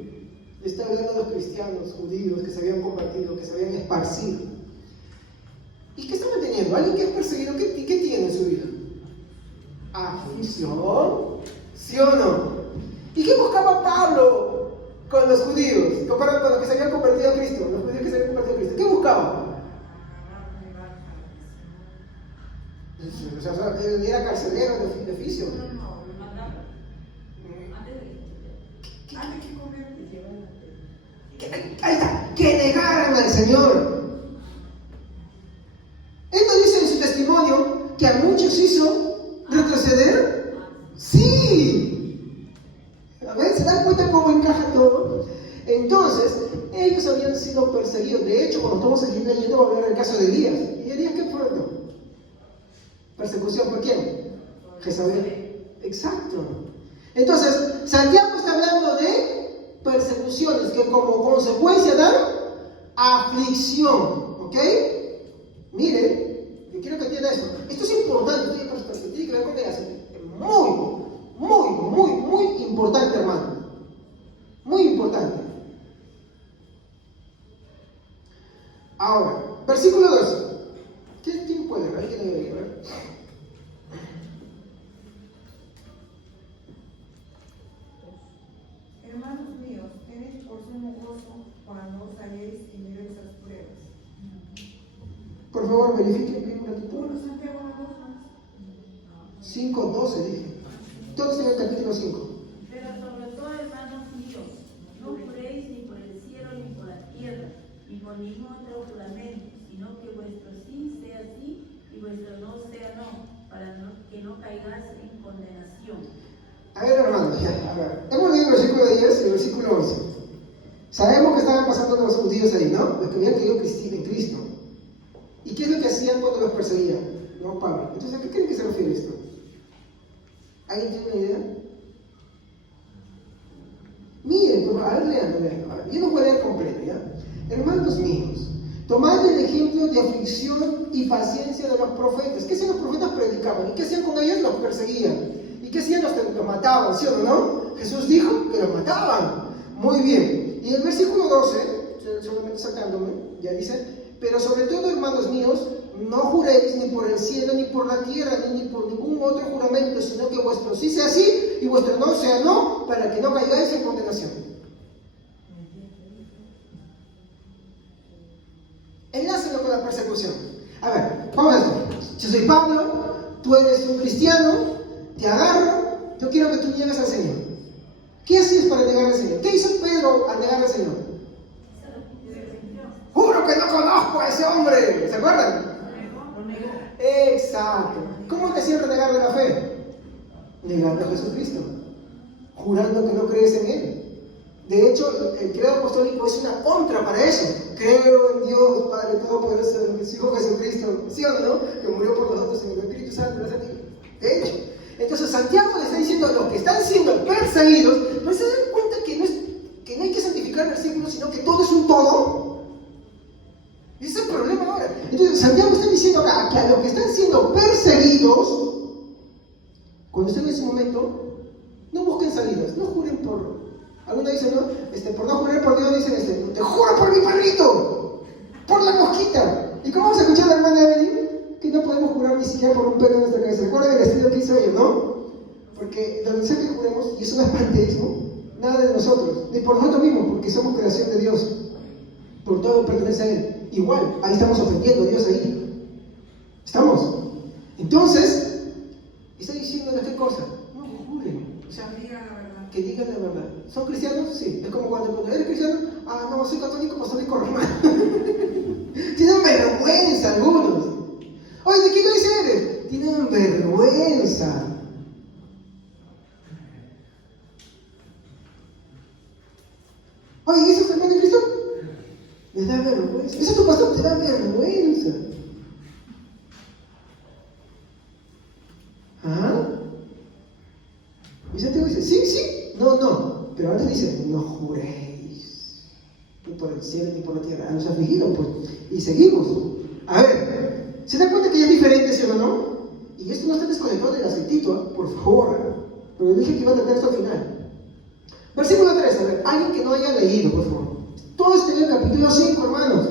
Le está hablando a los cristianos judíos que se habían convertido, que se habían esparcido. ¿Y qué están teniendo? ¿Alguien que es perseguido? ¿Qué tiene en su vida? ¿Aflicción? ¿Sí o no? ¿Y qué buscaba Pablo con los judíos? Con los que se habían convertido a Cristo, los judíos que se habían convertido a Cristo. ¿Qué buscaba? O sea, él era carcelero de oficio. Antes que comer, Ahí está, que negaran al Señor. Él nos dice en su testimonio que a muchos hizo retroceder. Sí. A ver, ¿se dan cuenta cómo encaja todo? Entonces, ellos habían sido perseguidos. De hecho, cuando estamos aquí leyendo, vamos a ver el caso de Elías. ¿Y Elías qué fue? ¿Persecución por quién? Jezabel. Exacto. Entonces, Santiago está hablando de persecuciones que como consecuencia dan aflicción. ¿Ok? Miren, yo quiero que entiendan esto. Esto es importante, tiene que ver con Elías. Muy importante, hermano. Muy importante. Ahora, versículo 2. ¿Quién puede ver? ¿Quién debe ver? hermanos míos, tenéis por sumo gozo cuando os halléis en diversas pruebas. Por favor, verifiquen un ratito. 1 Santiago 5:12 dije. Todos tienen el capítulo 5. Pero sobre todo, hermanos míos, no juréis ni por el cielo ni por la tierra, ni por ningún otro juramento, sino que vuestro sí sea sí y vuestro no sea no, para que no caigáis en condenación. A ver, hermanos, ya, a ver. Hemos leído el versículo 10 y el versículo 11. Sabemos que estaban pasando los judíos ahí, ¿no? Los que habían creído en Cristo. ¿Y qué es lo que hacían cuando los perseguían? No, Pablo. Entonces, ¿a qué creen que se refiere esto? ¿Alguien tiene una idea? Miren, por favor, a ver, lean. A ver, yo no voy a leer completo, ¿ya? Hermanos míos, tomando el ejemplo de aflicción y paciencia de los profetas. ¿Qué hacían los profetas? Predicaban. ¿Y qué hacían con ellos? Los perseguían. ¿Y qué hacían? Los mataban, ¿sí o no? Jesús dijo que los mataban. Muy bien. Y el versículo 12, solamente sacándome, ya dice: pero sobre todo, hermanos míos, no juréis ni por el cielo, ni por la tierra, ni por ningún otro juramento, sino que vuestro sí sea sí y vuestro no sea no, para que no caigáis en condenación. Enlácenlo con la persecución. A ver, vamos a esto. Yo soy Pablo, tú eres un cristiano, te agarro, yo quiero que tú niegues al Señor. ¿Qué hacías para negar al Señor? ¿Qué hizo Pedro al negar al Señor? Juro que no conozco a ese hombre. ¿Se acuerdan? Exacto. ¿Cómo te hacían renegar de la fe? negando a Jesucristo, jurando que no crees en Él. De hecho, el credo apostólico es una contra para eso. Creo en Dios, Padre Todopoderoso, en su Hijo Jesucristo, ¿sí o no? Que murió por nosotros en el Espíritu Santo. De hecho, entonces Santiago le está diciendo a los que están siendo perseguidos, ¿no se dan cuenta que no hay que santificar el versículo, sino que todo es un todo? Ese es el problema ahora. Entonces Santiago está diciendo acá que a los que están siendo perseguidos, cuando estén en ese momento, no busquen salidas, no juren por... Algunos dicen, ¿no? Por no jurar por Dios, dicen, te juro por mi perrito, por la mosquita. ¿Y cómo vamos a escuchar a la hermana Evelyn? Que no podemos jurar ni siquiera por un pelo en nuestra cabeza. Recuerden el estilo que hizo ella, ¿no? Porque donde sea que juremos, y eso no es panteísmo, nada de nosotros, ni por nosotros mismos, porque somos creación de Dios. Por todo pertenece a Él. Igual, ahí estamos ofendiendo a Dios ahí. ¿Estamos? Entonces, está diciéndoles qué cosa. No juren. O sea, que digan la verdad. ¿Son cristianos? Sí. Es como cuando eres cristiano, no, soy católico, apostólico romano. Tienen vergüenza algunos. Oye, ¿de qué iglesia eres? Tienen vergüenza. Oye, ¿y eso es hermano de Cristo? Les da vergüenza. ¿Eso es tu pastor? Te da vergüenza. ¿Ah? Y Santiago dice, sí, no. Pero antes dice, no juréis, ni por el cielo ni por la tierra, a los afligidos, pues. Y seguimos. A ver, ¿se dan cuenta que ya es diferente, sí o no? Y esto no está desconectado del aceitito, por favor. Pero dije que iba a tratar esto al final. Versículo 3, a ver, alguien que no haya leído, por favor. Todo este en el capítulo 5, hermanos.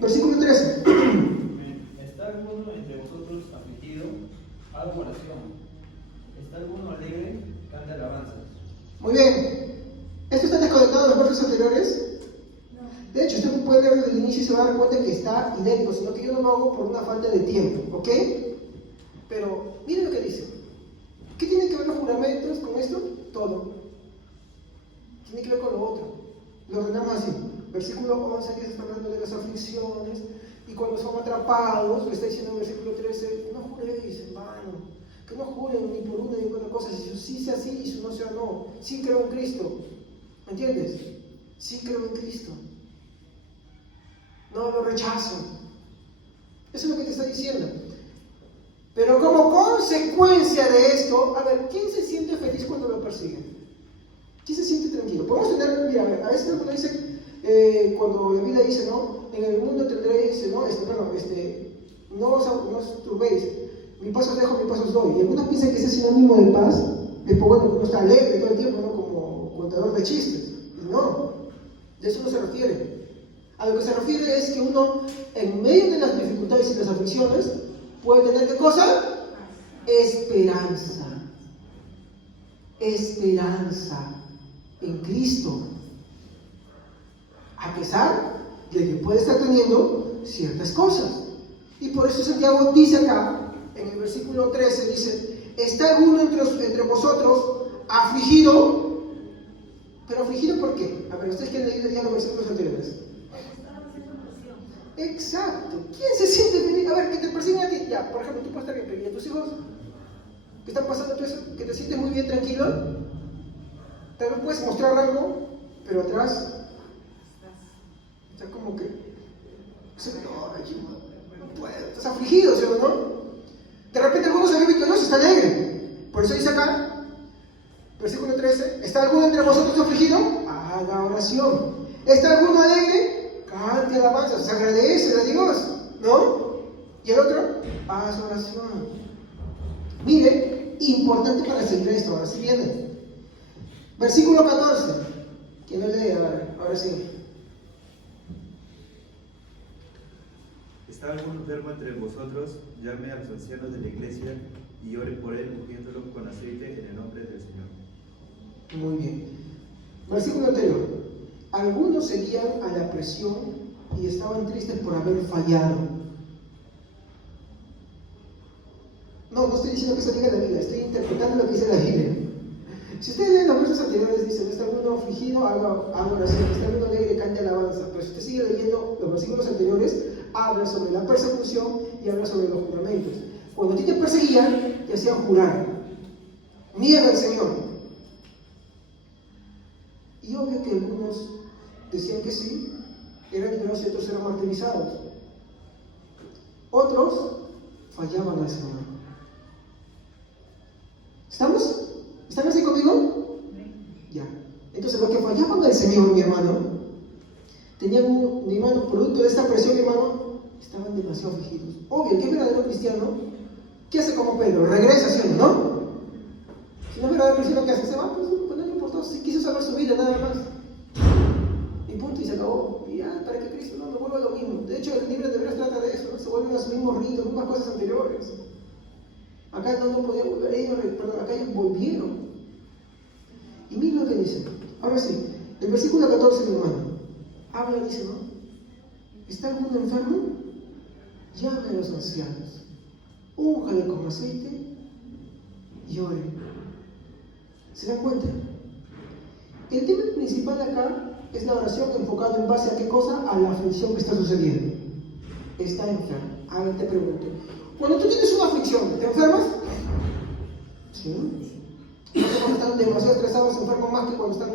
Versículo 13. ¿Está alguno entre vosotros afligido? Haga oración. ¿Está alguno alegre? Cante alabanzas. Muy bien. ¿Esto está desconectado de los versos anteriores? De hecho, usted puede ver desde el inicio y se va a dar cuenta que está idéntico, sino que yo no lo hago por una falta de tiempo, ¿ok? Pero miren lo que dice. ¿Qué tiene que ver los juramentos con esto? Todo. Tiene que ver con lo otro. Lo ordenamos así. Versículo 11 que está hablando de las aflicciones, y cuando son atrapados, le está diciendo en el versículo 13, no juréis en vano, que no juren ni por una ni por otra cosa, si su sí sea sí y su no sea no. Sí creo en Cristo, ¿me entiendes? Sí creo en Cristo, no lo rechazo. Eso es lo que te está diciendo. Pero como consecuencia de esto, a ver, ¿quién se siente feliz cuando lo persiguen? ¿Quién se siente tranquilo? Podemos tener, mira, a veces cuando dice, cuando la Biblia dice, ¿no? En el mundo tendréis, ¿no? No os turbéis, mi paso os dejo, mi paso os doy. Y algunos piensan que ese es sinónimo de paz, es por bueno, uno está alegre todo el tiempo, ¿no? Como contador de chistes. No, de eso no se refiere. A lo que se refiere es que uno, en medio de las dificultades y las aflicciones, puede tener ¿qué cosa? Esperanza. Esperanza en Cristo, a pesar de que puede estar teniendo ciertas cosas. Y por eso Santiago dice acá, en el versículo 13, dice, ¿está alguno entre vosotros afligido? ¿Pero afligido por qué? A ver, ustedes que han leído ya los versículos anteriores. Exacto. ¿Quién se siente feliz? A ver, que te persiguen a ti. Ya, por ejemplo, tú puedes estar bien, pero ¿y a tus hijos? ¿Qué están pasando tú eso? ¿Que te sientes muy bien, tranquilo? Tal vez puedes mostrar algo, pero atrás está como que no puedo, estás afligido, ¿sí o no? De repente alguno se ve victorioso, está alegre. Por eso dice acá, versículo 13, ¿está alguno entre vosotros afligido? Haga oración. ¿Está alguno alegre? Cante alabanzas, agradece a Dios, ¿no? ¿Y el otro? Haz oración. Mire, importante para seguir esto, ahora sí viene. Versículo 14. ¿Quién lo lee? Ahora sí. ¿Está algún enfermo entre vosotros? Llame a los ancianos de la iglesia y ore por él, ungiéndolo con aceite en el nombre del Señor. Muy bien. Versículo anterior. Algunos seguían a la presión y estaban tristes por haber fallado. No estoy diciendo que eso diga la Biblia, estoy interpretando lo que dice la Biblia. Si ustedes leen los versos anteriores, dicen, está alguno afligido, haga oración, está alguno alegre, cante alabanza. Pero si usted sigue leyendo los versículos anteriores, habla sobre la persecución y habla sobre los juramentos. Cuando a ti te perseguían, te hacían jurar. Niega al Señor. Y obvio que algunos decían que sí, eran liberados y otros eran martirizados. Otros fallaban al Señor. ¿Estamos? ¿Están así conmigo? Ya. Entonces, los que fallaban al Señor, mi hermano, tenían mi hermano, producto de esta presión, mi hermano, estaban demasiado afligidos. Obvio, que verdadero cristiano, ¿qué hace como Pedro? Regresa, ¿sí o no? Si no es verdadero cristiano, ¿qué hace? Se va, pues no le importó, si quiso salvar su vida, nada más. Y punto, y se acabó. Y ya, para que Cristo no vuelva a lo mismo. De hecho, el libro de Hebreos trata de eso, ¿no? Se vuelven a sus mismos ritos, mismas cosas anteriores. Acá no podían volver, acá ellos volvieron. Y mira lo que dice. Ahora sí, el versículo 14, mi hermano, habla, dice, ¿no? ¿Está alguno enfermo? Llame a los ancianos, úngale con aceite y ore. ¿Se dan cuenta? El tema principal acá es la oración enfocada en base a qué cosa, a la aflicción que está sucediendo. Está enfermo. A ver, te pregunto, cuando tú tienes una aflicción, ¿te enfermas? Sí. Cuando están demasiado estresados, se enferman más que cuando están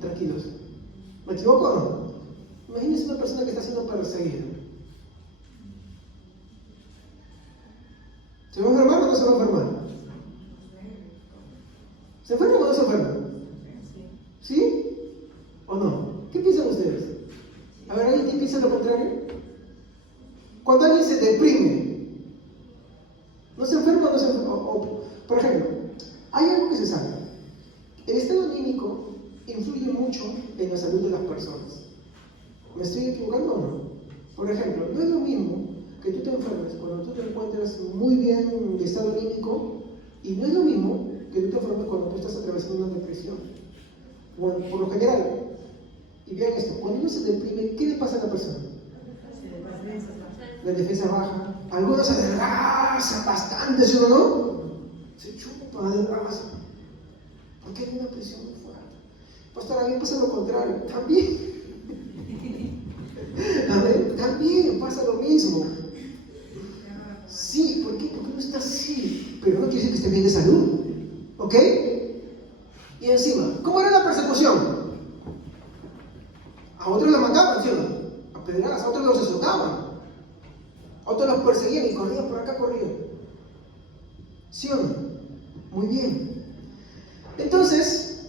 tranquilos. ¿Me equivoco o no? Imagínense una persona que está siendo perseguida. ¿Se va a enfermar o no se va a enfermar? ¿Se enferma o no se enferma? ¿Sí? ¿O no? ¿Qué piensan ustedes? A ver, ¿alguien piensa lo contrario? Cuando alguien se deprime, ¿no se enferma o no se enferma? Por ejemplo, hay algo que se sabe. El estado anímico influye mucho en la salud de las personas. ¿Me estoy equivocando o no? Por ejemplo, no es lo mismo que tú te enfermes cuando tú te encuentras muy bien de estado anímico, y no es lo mismo que tú te enfermes cuando tú estás atravesando una depresión. Bueno, por lo general, y vean esto, cuando uno se deprime, ¿qué le pasa a la persona? La defensa baja. Algunos se adelgazan bastante, ¿sí o no? Se chupan, adelgazan. Porque hay una presión muy fuerte. Pastor, a mí pasa lo contrario. También. A ver, también pasa lo mismo. Sí, ¿por qué? Porque uno está así. Pero no quiere decir que esté bien de salud. ¿Ok? Y encima, ¿cómo era la persecución? A otros los mataban, ¿sí o no? A pedradas, a otros los azotaban. A otros los perseguían y corrían por acá, corrían. ¿Sí o no? Muy bien. Entonces,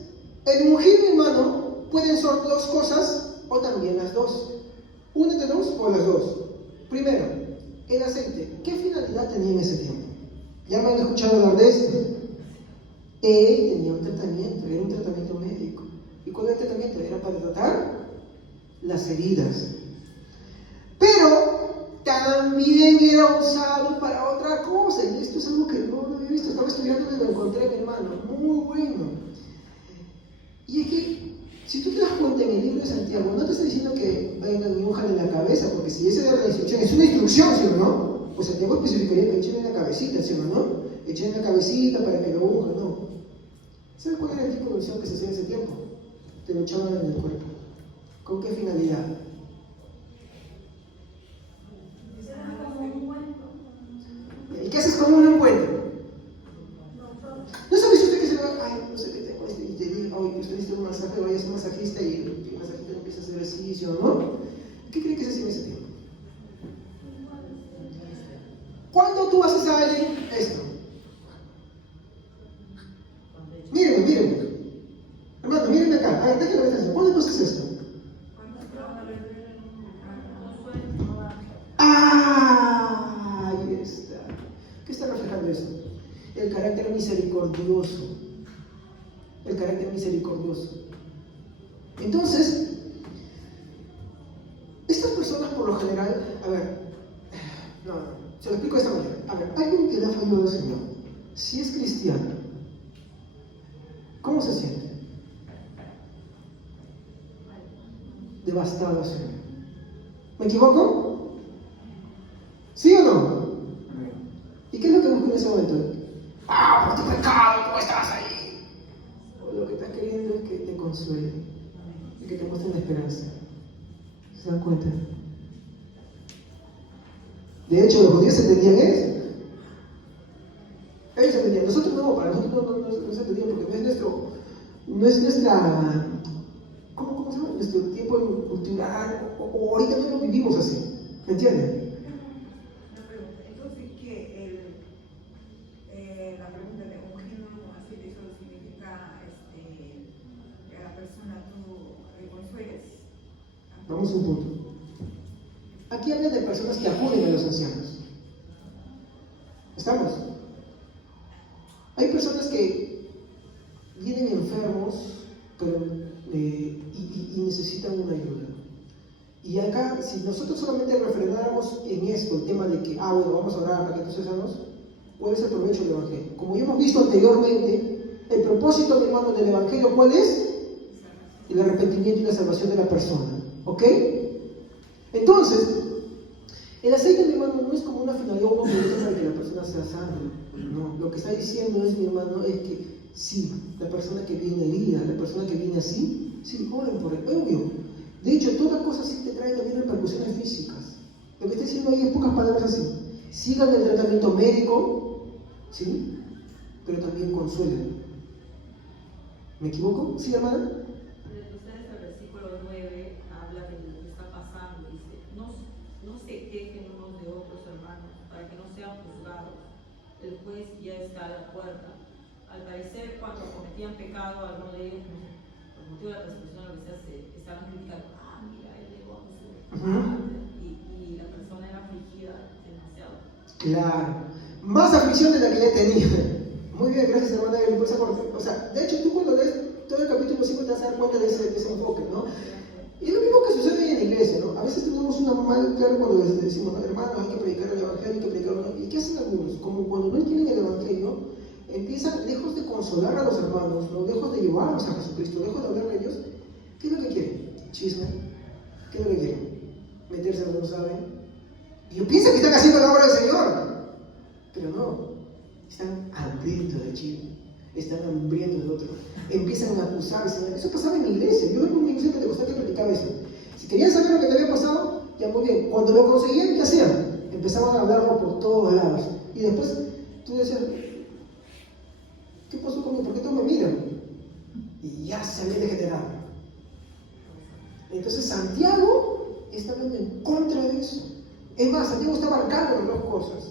el ungir, mi hermano, pueden ser dos cosas o también las dos. Una de dos o las dos. Primero, el aceite. ¿Qué finalidad tenía en ese tiempo? ¿Ya me han escuchado hablar de esto? Él tenía un tratamiento, era un tratamiento médico. ¿Y cuál era el tratamiento? Era para tratar las heridas. Pero también era usado para otra cosa. Y esto es algo que no lo había visto. Estaba estudiando y lo encontré, mi hermano. Muy bueno. Y es que, si tú te das cuenta en el libro de Santiago, no te está diciendo que vengan y unjan en la cabeza, porque si esa era la instrucción, es una instrucción, ¿sí o no? Pues Santiago especificaría que echen en la cabecita, ¿sí o no? Echen en la cabecita para que lo unjan, ¿no? ¿Sabes cuál era el tipo de unción que se hacía en ese tiempo? Te lo echaban en el cuerpo. ¿Con qué finalidad? ¿Y qué haces con un ungüento? ¿No sabes usted que se va? Ay, no sé qué tengo y te diga, oye, usted necesita un masaje, vaya a ser masajista y el masajista empieza a hacer ejercicio, ¿no? ¿Qué cree que se hacía en ese tiempo? ¿Cuándo tú haces a alguien esto? Mírenme. Hermano, mírenme acá. A ver, déjenme ver esto. ¿Cuándo tú haces esto? ¡Ah! Ahí está. ¿Qué está reflejando eso? El carácter misericordioso. El carácter misericordioso. Entonces, estas personas por lo general, a ver, no, se lo explico de esta manera. A ver, alguien que le ha fallado al Señor, si es cristiano, ¿cómo se siente? Devastado, Señor. ¿Me equivoco? ¿Sí o no? ¿Y qué es lo que busco en ese momento? ¡Ah, por tu pecado, cómo estás ahí! O lo que estás queriendo es que te consuele y que te muestre la esperanza. ¿Se dan cuenta? De hecho, los judíos entendían eso. no se olviden, porque no es nuestra, ¿cómo se llama? Nuestro tiempo cultural, o ahorita no lo vivimos así, ¿me entienden? Una pregunta, entonces, ¿qué la pregunta de ungir con aceite solo significa que a la persona tú le consueles? Vamos a un punto. Aquí habla de personas que acuden a los ancianos. ¿Estamos? Hay personas que vienen enfermos, pero y necesitan una ayuda. Y acá, si nosotros solamente refrenáramos en esto, el tema de que, bueno, vamos a orar para que tú seas sanos, ¿cuál es el provecho del Evangelio? Como ya hemos visto anteriormente, el propósito, mi hermano, del Evangelio, ¿cuál es? El arrepentimiento y la salvación de la persona. ¿Ok? Entonces, el aceite, mi hermano, no es como una finalidad o un objeto para que la persona sea sana. No, lo que está diciendo es, mi hermano, es que sí, la persona que viene herida, la persona que viene así, sí, oren por él, obvio. De hecho, toda cosa sí te trae también repercusiones físicas. Lo que está diciendo ahí en pocas palabras así. Sigan el tratamiento médico, ¿sí? Pero también consuelen. ¿Me equivoco? ¿Sí, hermana? Entonces el versículo 9 habla de lo que está pasando. Dice, no se quejen unos de otros, hermanos, para que no sean juzgados. El juez ya está a la puerta. Al parecer, cuando cometían pecado, algunos de ellos, por motivo de la persecución, lo que sea, se estaban criticando. Mira, él llegó a su y la persona era afligida demasiado. Claro. Más aflicción de la que ya tenía. Muy bien, gracias, hermana. O sea, de hecho, tú cuando lees todo el capítulo 5 te vas a dar cuenta de ese enfoque, ¿no? Y lo mismo que sucede en la iglesia, ¿no? A veces tenemos una mal clara cuando decimos, no, hermano, hay que predicar el evangelio, hay que predicar el evangelio. ¿Y qué hacen algunos? Como cuando no entienden el evangelio, empiezan, lejos de consolar a los hermanos, ¿no? Lejos de llevarlos a Jesucristo, lejos de hablar de ellos, ¿qué es lo que quieren? Chisme. ¿Qué es lo que quieren? Meterse donde no saben. Y piensan que están haciendo la obra del Señor. Pero no. Están hambrientos de chisme. Están hambrientos de otro. Empiezan a acusarse. Eso pasaba en mi iglesia. Yo vengo a una iglesia pentecostal que predicaba eso. Si querían saber lo que te había pasado, ya muy bien. Cuando lo conseguían, ¿qué hacían? Empezaban a hablarlo por todos lados. Y después tú decías, ¿qué pasó conmigo? ¿Por qué todos me miran? Y ya se había degenerado. Entonces Santiago está hablando en contra de eso. Es más, Santiago está marcando las dos cosas.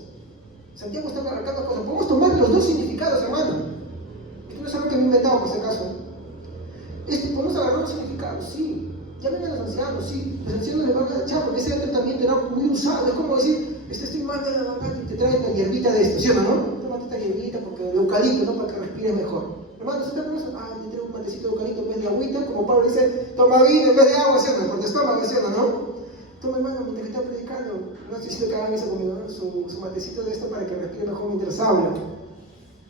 Santiago está marcando cosas. Podemos tomar los dos significados, hermano. Esto no es algo que me he inventado, por si acaso. Podemos agarrar los significados, sí. Llamen a los ancianos, sí. Los ancianos les van a echar, porque ese tratamiento era muy usado. Es como decir, estoy mal de la garganta y te traen la hierbita de esto, ¿sí o no? Tómate esta hierbita porque el eucalipto, ¿no? Para que respires mejor. Hermano, si te pones, le traigo un matecito de eucalipto en vez de agüita, como Pablo dice, toma vino en vez de agua, ¿sí o no? Por tu estómago, ¿sí o no? Toma, hermano, mientras que está predicando, no estoy diciendo que hagan eso conmigo, ¿no? Su matecito de esto para que respire mejor mientras habla.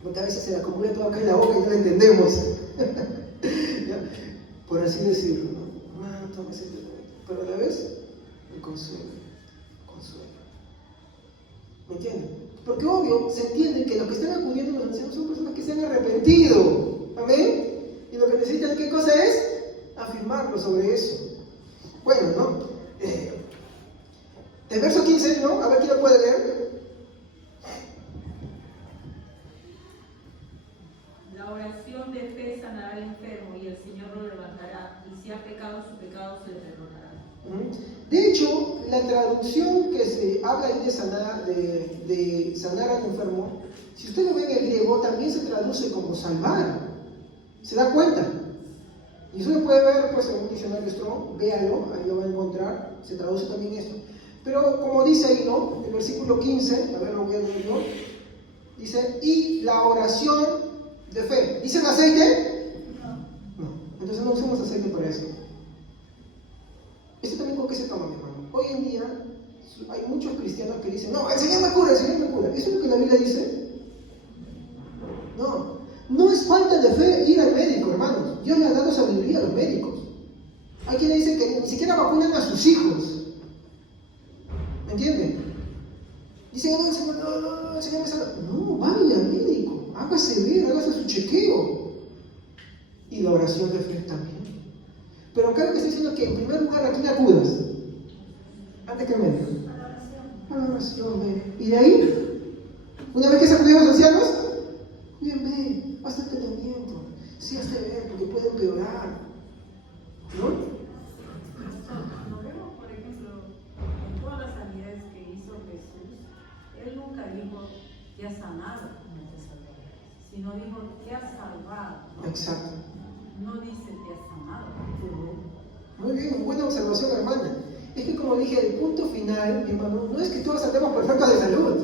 Porque a veces se le acumula todo acá en la boca y no lo entendemos. Por así decirlo, ¿no? Hermano, toma ese tratamiento. Pero a la vez, me consuela. ¿Me entienden? Porque obvio, se entiende que los que están acudiendo a los ancianos son personas que se han arrepentido. ¿Amén? Y lo que necesitan, ¿qué cosa es? Afirmarlo sobre eso. Bueno, ¿no? El verso 15, ¿no? A ver quién lo puede leer. La oración de fe sanará al enfermo y el Señor lo levantará, y si ha pecado, su pecado se le perdonará. De hecho, la traducción que se habla ahí de sanar al enfermo, si usted lo ve en el griego, también se traduce como salvar. ¿Se da cuenta? Y eso lo puede ver pues, en un diccionario Strong, véalo, ahí lo va a encontrar, se traduce también esto. Pero como dice ahí, ¿no? El versículo 15, a ver, lo voy a leer yo, dice, y la oración de fe. ¿Dice el aceite? No. Entonces no usamos aceite para eso. ¿Esto también con qué se toma, mi hermano? Hoy en día hay muchos cristianos que dicen, no, el Señor me cura, el Señor me cura. ¿Eso es lo que la Biblia dice? No. No es falta de fe ir al médico, hermanos. Dios le ha dado sabiduría a los médicos. Hay quienes dicen que ni siquiera vacunan a sus hijos. ¿Me entienden? Dicen, no, el Señor me sana. No, vaya al médico. Hágase ver, hágase su chequeo. Y la oración de fe también. Pero acá lo que está diciendo es que en primer lugar, ¿a quién acudas? Antes que al médico. A la oración, y de ahí, una vez que se acudieron los ancianos, bien, ve, bastante también. porque puede empeorar. ¿No? Lo vemos, por ejemplo, en todas las sanidades que hizo Jesús, Él nunca dijo que ha sanado, sino dijo que ha salvado. ¿No? Exacto. No dice que ha sanado. Muy bien, buena observación, hermana. Es que como dije, el punto final, mi hermano, no es que todos andemos perfectos de salud,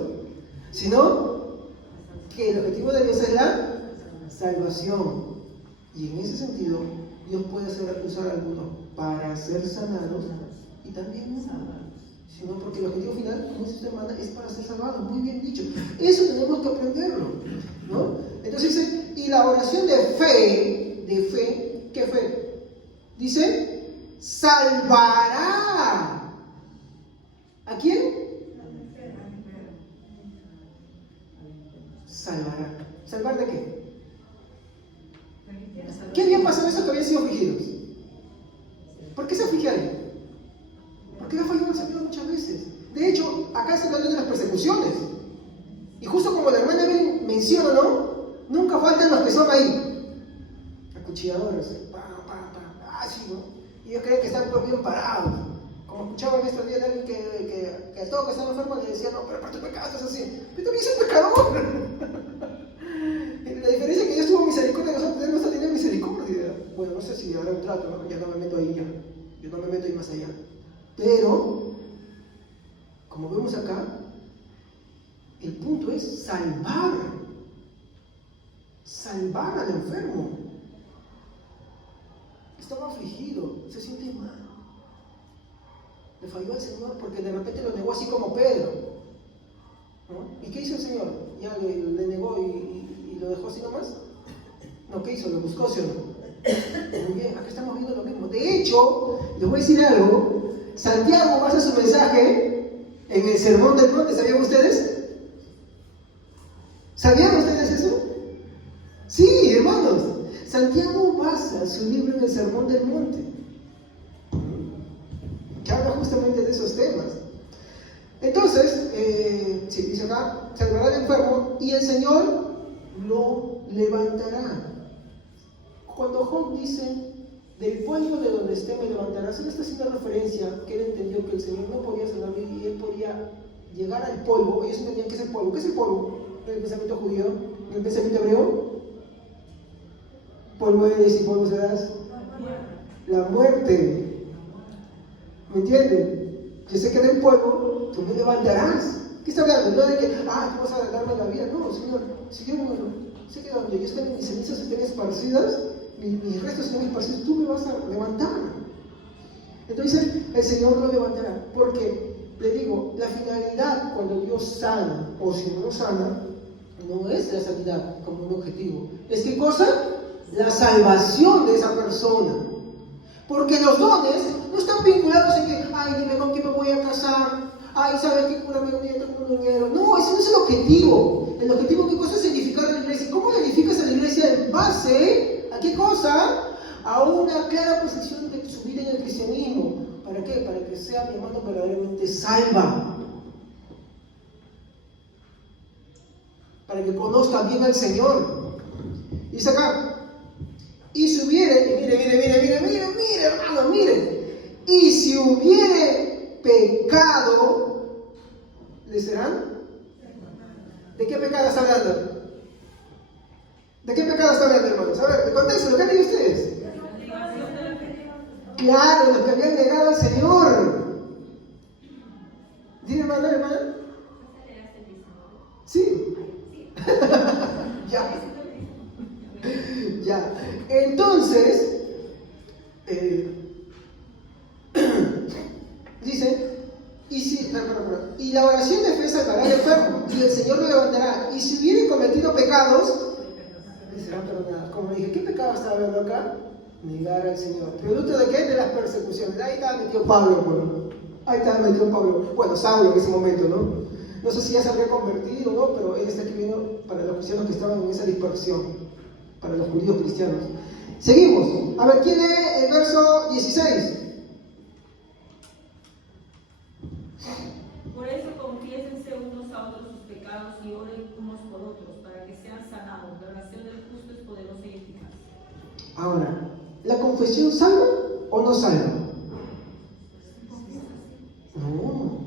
sino que el objetivo de Dios es la salvación. Y en ese sentido, Dios puede usar a algunos para ser sanados y también no, sino porque el objetivo final, como dice su hermana, es para ser salvados. Muy bien dicho. Eso tenemos que aprenderlo, ¿no? Entonces dice, y la oración de fe, ¿qué fe? Dice, salvará. ¿A quién? Salvará. ¿Salvar de qué? ¿Qué había pasado eso que habían sido afligidos? ¿Por qué se afligieron? Porque le falló el Señor muchas veces. De hecho, acá está hablando de las persecuciones. Y justo como la hermana Ben menciona, ¿no? Nunca faltan los que son ahí. Acuchilladores. Así, ¿no? Y ellos creen que están pues bien parados. Como escuchaba en estos días de alguien que a todo que estaba enfermo le decía, no, pero para tu pecado es así. Pero también soy pecador. La diferencia es que Dios tuvo misericordia de nosotros, Él no está teniendo misericordia. Bueno, no sé si habrá un trato, ¿no? Ya no me meto ahí ya. Yo no me meto ahí más allá. Pero, como vemos acá, el punto es salvar. Salvar al enfermo. Estaba afligido, se siente mal. Le falló al Señor porque de repente lo negó así como Pedro, ¿no? ¿Y qué hizo el Señor? Ya le negó y lo dejó así nomás. No, ¿qué hizo? Lo buscó, ¿sí o no? Muy bien, acá estamos viendo lo mismo. De hecho, les voy a decir algo. Santiago basa su mensaje en el Sermón del Monte. ¿Sabían ustedes? ¿Sabían ustedes eso? Sí, hermanos. Santiago basa su libro en el Sermón del Monte, que habla justamente de esos temas. Entonces, sí, dice acá, salvará al enfermo y el Señor lo levantará. Cuando Job dice, del polvo de donde esté me levantarás, él está haciendo referencia que él entendió que el Señor no podía sanarlo y él podía llegar al polvo. Ellos entendían que es el polvo. ¿Qué es el polvo? En el pensamiento judío, en el pensamiento hebreo. Polvo eres y polvo serás. La muerte. ¿Me entienden? Yo sé que del polvo tú me levantarás. ¿Qué está hablando? No de que, tú vas a darme la vida. No, Señor, si yo muero, sé que donde yo esté, mis cenizas estén esparcidas, mis restos estén esparcidos, tú me vas a levantar. Entonces, el Señor lo levantará. Porque, le digo, la finalidad cuando Dios sana, o si no sana, no es la sanidad como un objetivo. ¿Es qué cosa? La salvación de esa persona. Porque los dones no están vinculados en que, dime con quién me voy a casar, ¿sabes qué? Cúrame un nieto como un niñero. No, ese no es el objetivo. El objetivo, ¿qué cosa es edificar a la iglesia? ¿Cómo le edificas a la iglesia en base a qué cosa? A una clara posición de su vida en el cristianismo. ¿Para qué? Para que sea, mi hermano, verdaderamente salva. Para que conozca bien al Señor. Dice acá, y si hubiere, mire, hermano, mire. Y si hubiere pecado, ¿le serán? ¿De qué pecado está hablando? ¿De qué pecado está hablando, hermanos? A ver, contéstenlo, ¿qué han leído ustedes? Claro, los que habían negado al Señor. ¿Dile, hermana? Sí. Ya. Ya. Entonces, dice, y la oración de fe salvará al enfermo, y el Señor lo levantará. Y si hubiere cometido pecados, le serán perdonados. Como dije, ¿qué pecado está hablando acá? Negar al Señor. ¿Producto de qué? De las persecuciones. Ahí estaba metido Pablo, hermano. Ahí estaba metido Pablo. Bueno, Saulo en ese momento, ¿no? No sé si ya se habría convertido, ¿no? Pero él está escribiendo para los cristianos que estaban en esa dispersión, para los judíos cristianos. Seguimos. A ver, ¿quién lee el verso 16? Por eso confiésense unos a otros sus pecados y oren unos por otros para que sean sanados. La oración del justo es poderosa y eficaz. Ahora, ¿la confesión salva o no salva? No.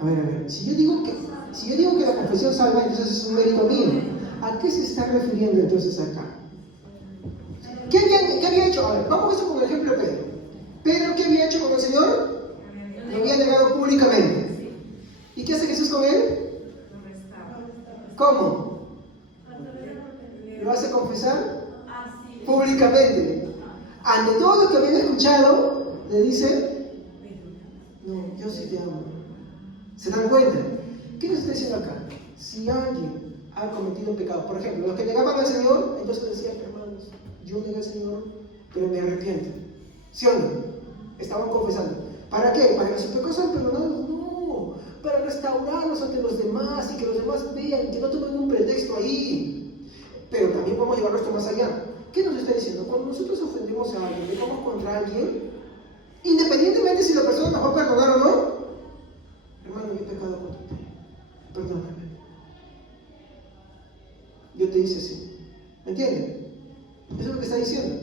A ver, si yo digo que la confesión salva, entonces es un mérito mío. ¿A qué se está refiriendo entonces acá? ¿Qué había hecho? A ver, vamos a eso con el ejemplo de Pedro. Pedro, ¿qué había hecho con el Señor? Lo había negado públicamente. ¿Y qué hace Jesús con él? ¿Cómo? ¿Lo hace confesar? Públicamente. Ante todo lo que habían escuchado, le dice: no, yo sí te amo. ¿Se dan cuenta? ¿Qué nos está diciendo acá? Si alguien ha cometido un pecado, por ejemplo, los que negaban al Señor, entonces decían: hermanos, yo negué al Señor, pero me arrepiento. ¿Sí o no? Estaban confesando. ¿Para qué? ¿Para que sus pecados sean perdonados? No, para restaurarlos ante los demás y que los demás vean, que no tomen un pretexto ahí. Pero también podemos llevarlo esto más allá. ¿Qué nos está diciendo? Cuando nosotros ofendemos a alguien, pecamos contra alguien, independientemente si la persona nos va a perdonar o no, hermano, yo he pecado contra ti, perdóname. Yo te hice así. ¿Me entienden? Eso es lo que está diciendo.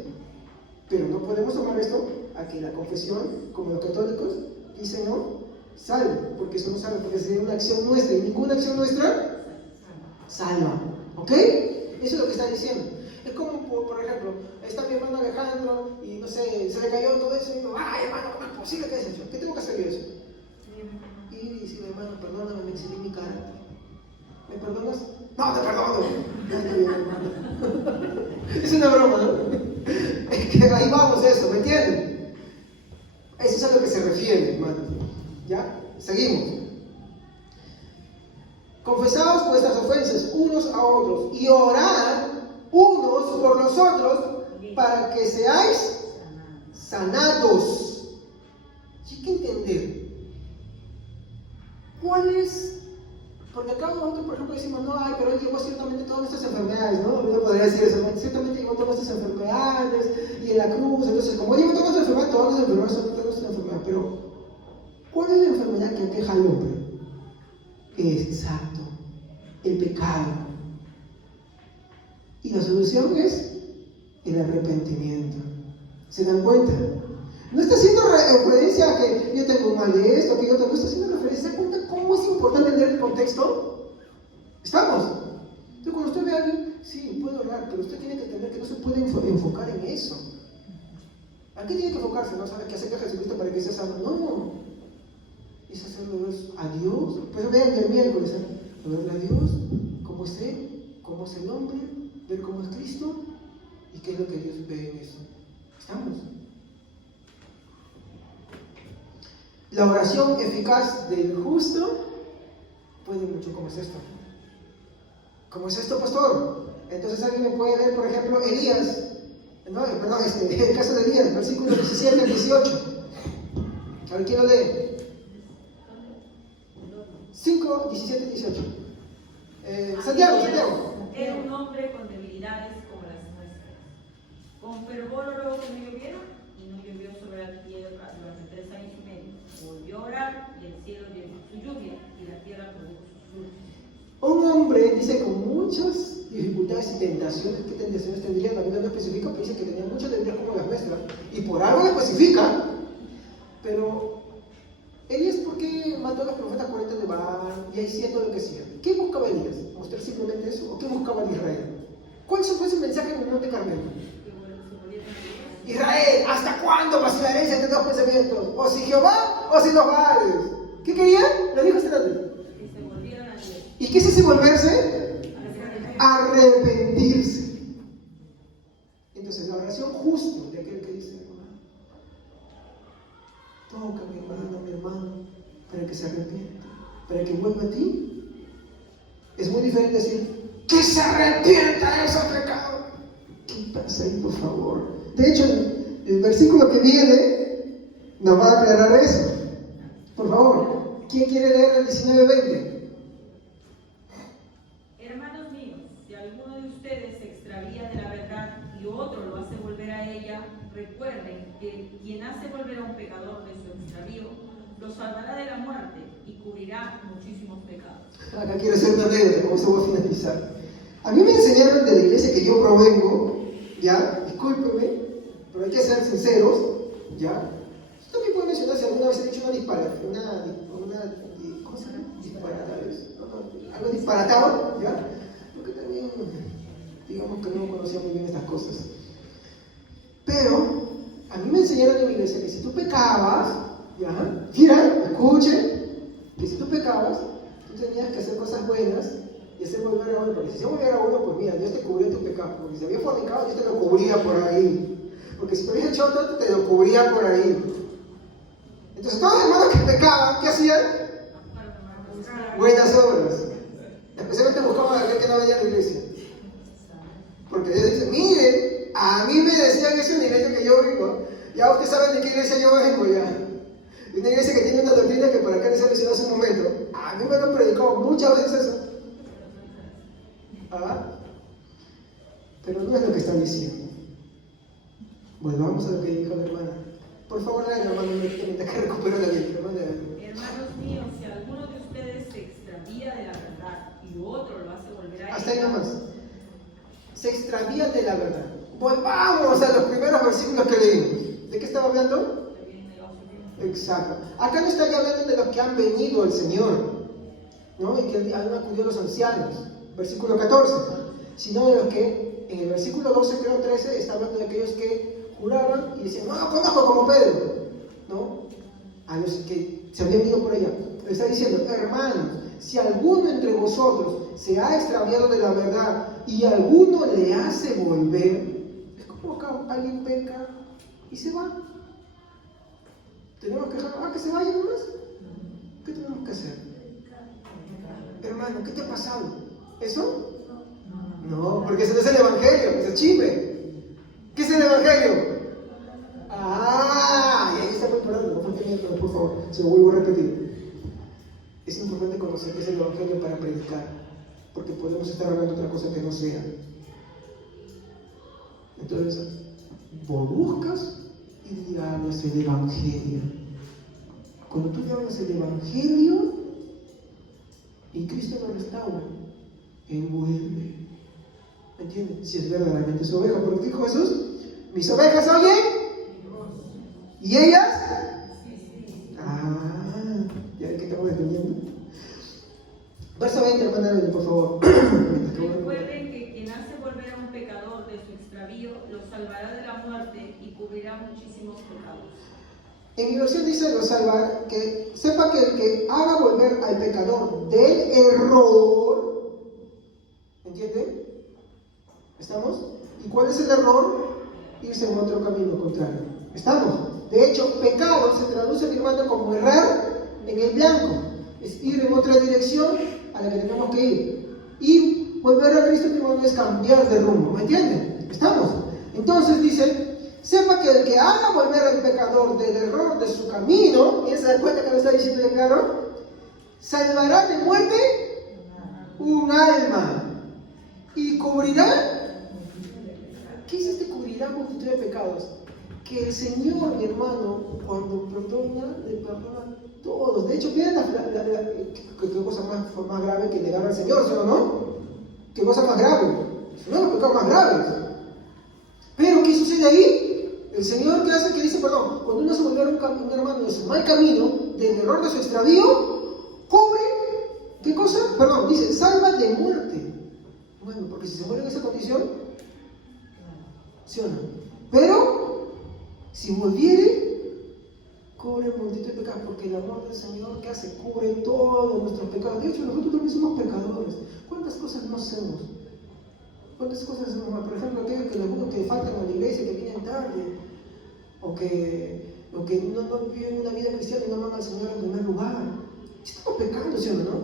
Pero no podemos tomar esto a que la confesión, como los católicos, dicen no, salve, porque eso no salva, porque sería una acción nuestra, y ninguna acción nuestra salva. ¿Ok? Eso es lo que está diciendo. Es como, por ejemplo, está mi hermano Alejandro y no sé, se le cayó todo eso y digo: ay, hermano, ¿cómo es posible que hayas hecho? ¿Qué tengo que hacer yo eso? Y decirle: hermano, perdóname, me excedí mi carácter. ¿Me perdonas? No, te perdono. Es una broma, ¿no? Es que ahí vamos eso, ¿me entienden? Eso es a lo que se refiere, hermano. ¿Ya? Seguimos. Confesaos vuestras ofensas unos a otros y orad unos por los otros para que seáis sanados. Hay que entender cuál es, porque acá nosotros, por ejemplo, decimos: no, ay, pero él llevó ciertamente todas nuestras enfermedades, ¿no? Yo podría decir eso: ciertamente llevó todas nuestras enfermedades y en la cruz. Entonces, como llevó todas nuestras enfermedades, todas las enfermedades son todas nuestras enfermedades. Pero, ¿cuál es la enfermedad que aqueja al hombre? Exacto, el pecado. Y la solución es el arrepentimiento. ¿Se dan cuenta? No está haciendo referencia a que yo tengo un mal de esto, que yo tengo. No está haciendo referencia. ¿Se dan cuenta cómo es importante leer el contexto? ¿Estamos? Entonces, cuando usted ve a alguien, sí, puede orar, pero usted tiene que entender que no se puede enfocar en eso. ¿A qué tiene que enfocarse? ¿No sabe qué hacer a Jesucristo para que sea sano? No. Es hacerlo ver a Dios. Pues vean el miércoles, verle a Dios, cómo es Él, cómo es el hombre, ver cómo es Cristo y qué es lo que Dios ve en eso. ¿Estamos? La oración eficaz del justo puede mucho. ¿Cómo es esto? ¿Cómo es esto, pastor? Entonces alguien me puede leer, por ejemplo, Elías, no, perdón, el caso de Elías, versículos 17 al 18. A ver, ¿quién lo lee? 5, 17 y 18. Santiago. Era un hombre con debilidades como las nuestras. Con fervor oró que no lloviera y no llovió sobre la tierra durante 3 años y medio. Volvió a orar y el cielo dio su lluvia y la tierra produjo sus frutos. Un hombre, dice, con muchas dificultades y tentaciones. ¿Qué tentaciones tendría? La Biblia no especifica, pero dice que tenía muchas debilidades como las nuestras. Y por algo lo especifica. Pero Elías, ¿por qué mató a los profetas 40 de Baal y ahí siendo lo que hacía? ¿Qué buscaba Elías? ¿Mostrar simplemente eso? ¿O qué buscaba el Israel? ¿Cuál fue ese mensaje en el monte Carmelo? Israel, ¿hasta cuándo vacilaréis entre dos pensamientos? ¿O si Jehová o si los Baales? ¿Qué querían? Lo dijo este rato. ¿Y qué es ese volverse? Arrepentirse. Entonces, la oración justo de aquel que dice: toca mi hermano, para que se arrepienta, para que vuelva a ti. Es muy diferente decir: que se arrepienta de esos pecados. ¿Qué pasa ahí, por favor? De hecho, el versículo que viene nos va a aclarar eso. Por favor, ¿quién quiere leer el 19-20? Hermanos míos, si alguno de ustedes se extravía de la verdad y otro lo hace volver a ella, recuerden que quien hace volver a un pecador de su extravío, lo salvará de la muerte y cubrirá muchísimos pecados. Acá quiero hacer una regla, como se va a finalizar. A mí me enseñaron de la iglesia que yo provengo, ya, discúlpenme, pero hay que ser sinceros, ya. Yo también puedo mencionar si alguna vez he dicho ¿cómo se llama? Algo disparatado, ya. Porque también, digamos que no conocía muy bien estas cosas. Pero, a mí me enseñaron en la iglesia que si tú pecabas, ya, mira, escuchen, que si tú pecabas, tú tenías que hacer cosas buenas y hacer volver a uno, porque si se volviera a uno, pues mira, Dios te cubría tu pecado, porque si había fornicado, Dios te lo cubría por ahí, porque si te habías hecho otro, te lo cubría por ahí. Entonces todos los hermanos que pecaban, ¿qué hacían? Buenas obras. Especialmente buscaban a aquel que no venía a la iglesia, porque Dios dice, miren, a mí me decían eso en la iglesia que yo vengo, ya ustedes saben de qué iglesia yo vengo ya. Una iglesia que tiene una doctrina que por acá les he mencionado hace un momento, a mí me lo han predicado muchas veces eso. Pero no es lo que están diciendo. Volvamos a lo que dijo la hermana. Por favor, la hermana, mientras que recupero la vida. Hermanos míos, si alguno de ustedes se extravía de la verdad y otro lo hace volver a hasta ahí nomás. Se extravía de la verdad. Volvamos a los primeros versículos que leímos. ¿De qué estaba hablando? Exacto. Acá no está ya hablando de los que han venido al Señor, ¿no? Y que han acudido los ancianos, versículo 14, sino de los que en el versículo 12, creo 13, está hablando de aquellos que juraban y decían, no, conozco como Pedro, ¿no? A los que se habían ido por allá. Le está diciendo, hermanos, si alguno entre vosotros se ha extraviado de la verdad y alguno le hace volver, es como acá alguien peca y se va. Tenemos que dejar, que se vaya nomás. ¿Qué tenemos que hacer? Hermano, ¿qué te ha pasado? ¿Eso? No, porque ese no es el evangelio, ese es chisme. ¿Qué es el evangelio? Y ahí está muy importante, no falten miedo, por favor, se lo vuelvo a repetir. Es importante conocer qué es el evangelio para predicar, porque podemos estar hablando de otra cosa que no sea. Entonces, vos buscas y le hablas el evangelio. Cuando tú le hablas el evangelio y Cristo lo restaura, Él vuelve. ¿Me entiendes? Si es verdaderamente su oveja, porque dijo Jesús, mis ovejas oyen y ellas. Ya ves que estamos entendiendo. Verso 20, hermana, por favor. Recuerden que quien hace volver a un pecador de su extravío lo salvará de la muerte y cubrirá muchísimos pecados. En mi versión dice lo salvar, que sepa que el que haga volver al pecador del error, ¿entiende? ¿Estamos? ¿Y cuál es el error? Irse en otro camino contrario. ¿Estamos? De hecho, pecado se traduce, mi hermano, como errar en el blanco. Es ir en otra dirección a la que tenemos que ir. Y volver a Cristo, mi hermano, es cambiar de rumbo. ¿Me entienden? ¿Estamos? Entonces dice, sepa que el que haga volver al pecador del error de su camino, ¿y se da cuenta que lo está diciendo bien claro? Salvará de muerte un alma y cubrirá. ¿Qué es este cubrirá multitud de pecados? Que el Señor, mi hermano, cuando perdona, le perdona a todos. De hecho, miren qué cosa más grave que negar al Señor, ¿sí o no? ¿Qué cosa más grave? Son los pecados más graves. Pero, ¿qué sucede ahí? El Señor, ¿qué hace? Que dice, perdón, cuando uno se vuelve un hermano de su mal camino, del error de su extravío, cubre, ¿qué cosa? Perdón, dice, salva de muerte. Bueno, porque si se muere en esa condición, ¿sí o no? Pero, si volviere, cubre multitud de pecados, porque el amor del Señor, ¿qué hace? Cubre todos nuestros pecados. De hecho, nosotros también somos pecadores. ¿Cuántas cosas no hacemos? ¿Cuántas cosas hacemos mal? Por ejemplo, aquellos que faltan a la iglesia, que vienen tarde, o que no viven una vida cristiana y no aman al Señor en primer lugar. Estamos pecando, ¿sí o no?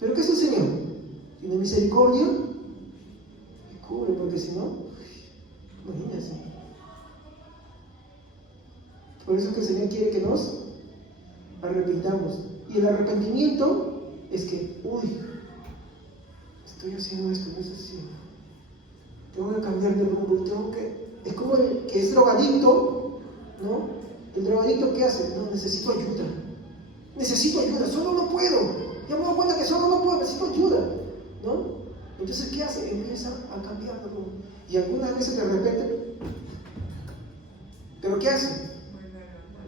¿Pero qué es el Señor? ¿Tiene misericordia? Y cubre, porque si no, imagínense. Por eso es que el Señor quiere que nos arrepintamos. Y el arrepentimiento es que, estoy haciendo esto, no es así. Tengo que cambiar de rumbo, es como el que es drogadicto, ¿no? El drogadicto, ¿qué hace? No, necesito ayuda, solo no puedo. Ya me doy cuenta que solo no puedo, necesito ayuda, ¿no? Entonces, ¿qué hace? Empieza a cambiar de rumbo. Y algunas veces de repente, ¿pero qué hace?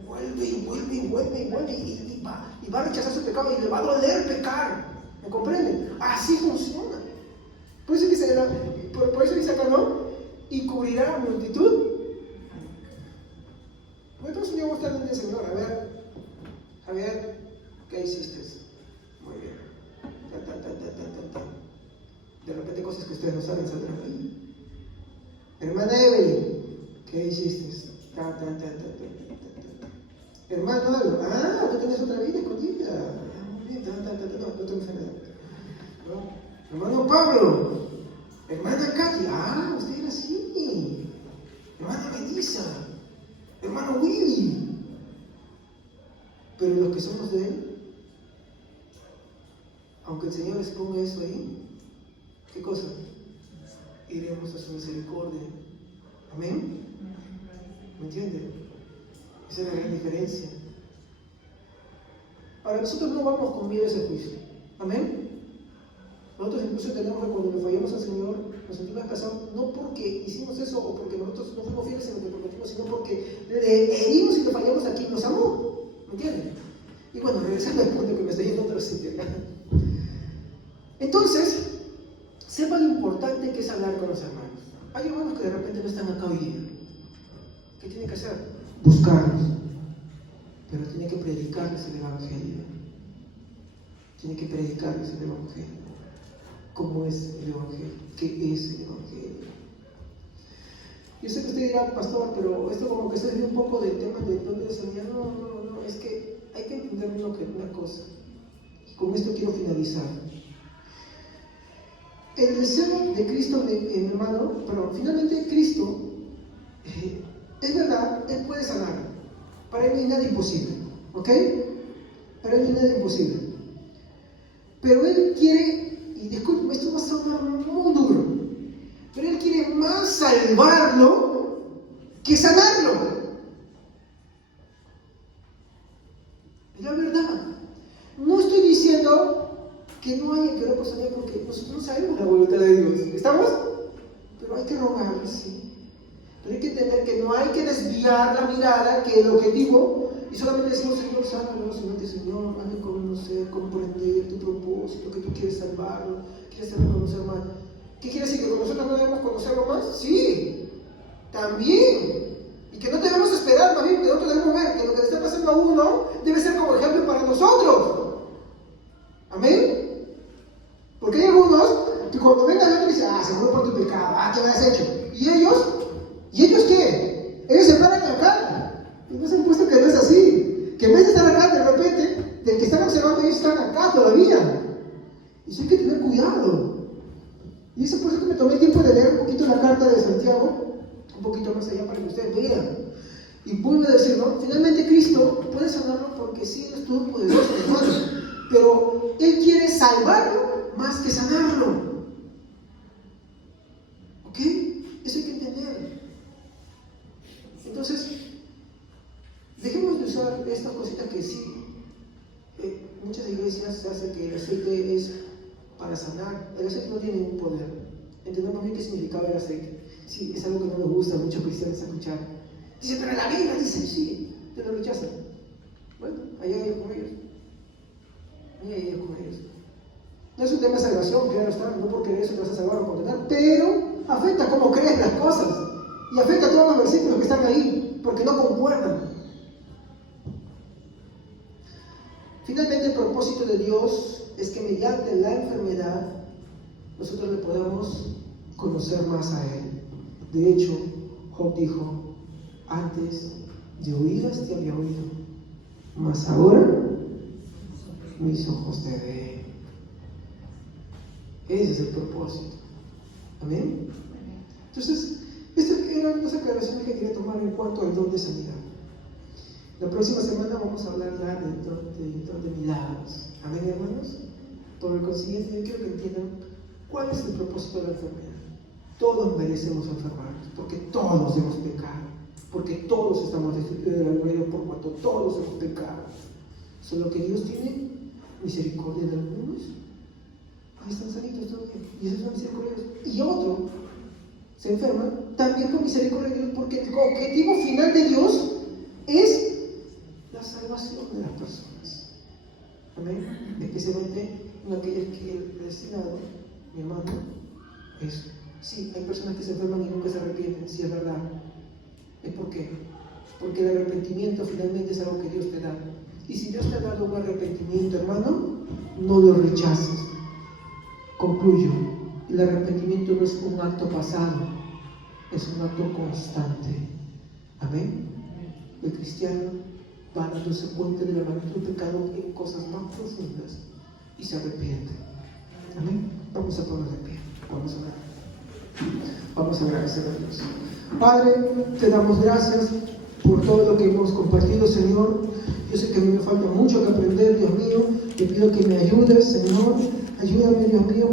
Vuelve y va a rechazar su pecado y le va a doler pecar. ¿Me comprenden? Así funciona. Por eso dice acá, ¿no? Y cubrirá multitud. Nosotros un día vamos a estar delante del Señor. A ver, ¿qué hiciste? Muy bien. De repente cosas que ustedes no saben saldrán ahí. Hermana Evelyn, ¿qué hiciste? Hermano, tú tienes otra vida escondida. Muy bien, no tengo nada. ¿No? Hermano Pablo, hermana Katy, usted era así. Hermana Melissa, hermano Willy. Pero los que somos de Él, aunque el Señor les ponga eso ahí, ¿qué cosa? Iremos a su misericordia. Amén. ¿Me entienden? Esa es la gran diferencia. Ahora, nosotros no vamos con miedo a ese juicio. Amén. Nosotros incluso tenemos que cuando le fallamos al Señor, nos sentimos casados, no porque hicimos eso o porque nosotros no fuimos fieles en lo que prometimos, sino porque le herimos y le fallamos a quien nos amó. ¿Me entienden? Y bueno, regresando al punto que me está yendo a otro sitio. Entonces, sepa lo importante que es hablar con los hermanos. Hay hermanos que de repente no están acá hoy día. ¿Qué tiene que hacer? Buscarlos. Pero tiene que predicarles el Evangelio. Tiene que predicarles el Evangelio. ¿Cómo es el Evangelio? ¿Qué es el Evangelio? Yo sé que usted dirá, pastor, pero esto como que se desvía un poco del tema de dónde enseñar. No, es que hay que entender una cosa. Con esto quiero finalizar. El deseo de Cristo, mi hermano, finalmente Cristo, es verdad, Él puede sanar. Para Él no hay nada imposible, ¿ok? Para Él no hay nada imposible. Pero Él quiere, y disculpe, esto va a sonar muy duro, pero Él quiere más salvarlo que sanarlo. Es la verdad. No estoy diciendo que no haya que orar por sanidad porque nosotros no sabemos la voluntad de Dios. ¿Estamos? Pero hay que rogarle, sí. Pero hay que entender que no hay que desviar la mirada, que el objetivo, y solamente decimos, Señor, sálvalo, Señor, hazme conocer, comprender tu propósito, que tú quieres salvarlo, quieres hacerlo conocer más. ¿Qué quiere decir? ¿Que con nosotros no debemos conocerlo más? Sí, también. Y que no debemos esperar, más bien que nosotros debemos ver que lo que le está pasando a uno debe ser como ejemplo para nosotros. Amén. Porque hay algunos que cuando vengan a otro dicen, seguro por tu pecado, ¿qué me has hecho? ¿Y ellos qué? Ellos se paran acá. Y no se han puesto que no es así. Que en vez de estar acá, de repente, del que están observando, ellos están acá todavía. Y eso hay que tener cuidado. Y eso por eso que me tomé el tiempo de leer un poquito la carta de Santiago, un poquito más allá para que ustedes vean. Y vuelvo a decir, ¿no? Finalmente Cristo puede sanarlo porque sí, Él es todopoderoso, hermano. Pero Él quiere salvarlo más que sanarlo. ¿Ok? Eso hay que entender. Entonces, dejemos de usar estas cositas que sí, muchas iglesias se hace que el aceite es para sanar. El aceite no tiene ningún poder. Entendemos bien qué significaba el aceite. Sí, es algo que no nos gusta a muchos cristianos escuchar. Dice, pero la Biblia dice, sí, te lo rechazan. Bueno, allá ellos con ellos. No es un tema de salvación, claro está, no por querer eso te vas a salvar o condenar, pero afecta cómo crees las cosas y afecta a todos los versículos que están ahí, porque no concuerdan. Finalmente, el propósito de Dios es que mediante la enfermedad nosotros le podamos conocer más a Él. De hecho, Job dijo, antes de oídas te había oído, mas ahora mis ojos te ven. Ese es el propósito. Amén. Entonces, estas eran las aclaraciones que quería tomar en cuanto al don de sanidad. La próxima semana vamos a hablar ya del don de milagros. Amén, hermanos. Por el consiguiente, yo quiero que entiendan cuál es el propósito de la enfermedad. Todos merecemos enfermarnos, porque todos hemos pecado, porque todos estamos destituidos del reino por cuanto todos hemos pecado. Solo que Dios tiene misericordia de algunos y están sanitos, todo bien, y eso es una misericordia de Dios. Y otro se enferma, también con misericordia de Dios, porque el objetivo final de Dios es la salvación de las personas. Amén. Especialmente en aquellas que el destinado, mi hermano, es, sí, hay personas que se enferman y nunca se arrepienten, sí es verdad. ¿Es por qué? Porque el arrepentimiento finalmente es algo que Dios te da. Y si Dios te ha dado un arrepentimiento, hermano, no lo rechaces. Concluyo. El arrepentimiento no es un acto pasado, es un acto constante. Amén. El cristiano va dándose cuenta de la magnitud del pecado en cosas más profundas y se arrepiente. Amén. Vamos a ponernos de pie. Vamos a orar. Vamos a agradecer a Dios. Padre, te damos gracias por todo lo que hemos compartido, Señor. Yo sé que a mí me falta mucho que aprender, Dios mío. Te pido que me ayudes, Señor. Ayúdame, Dios mío.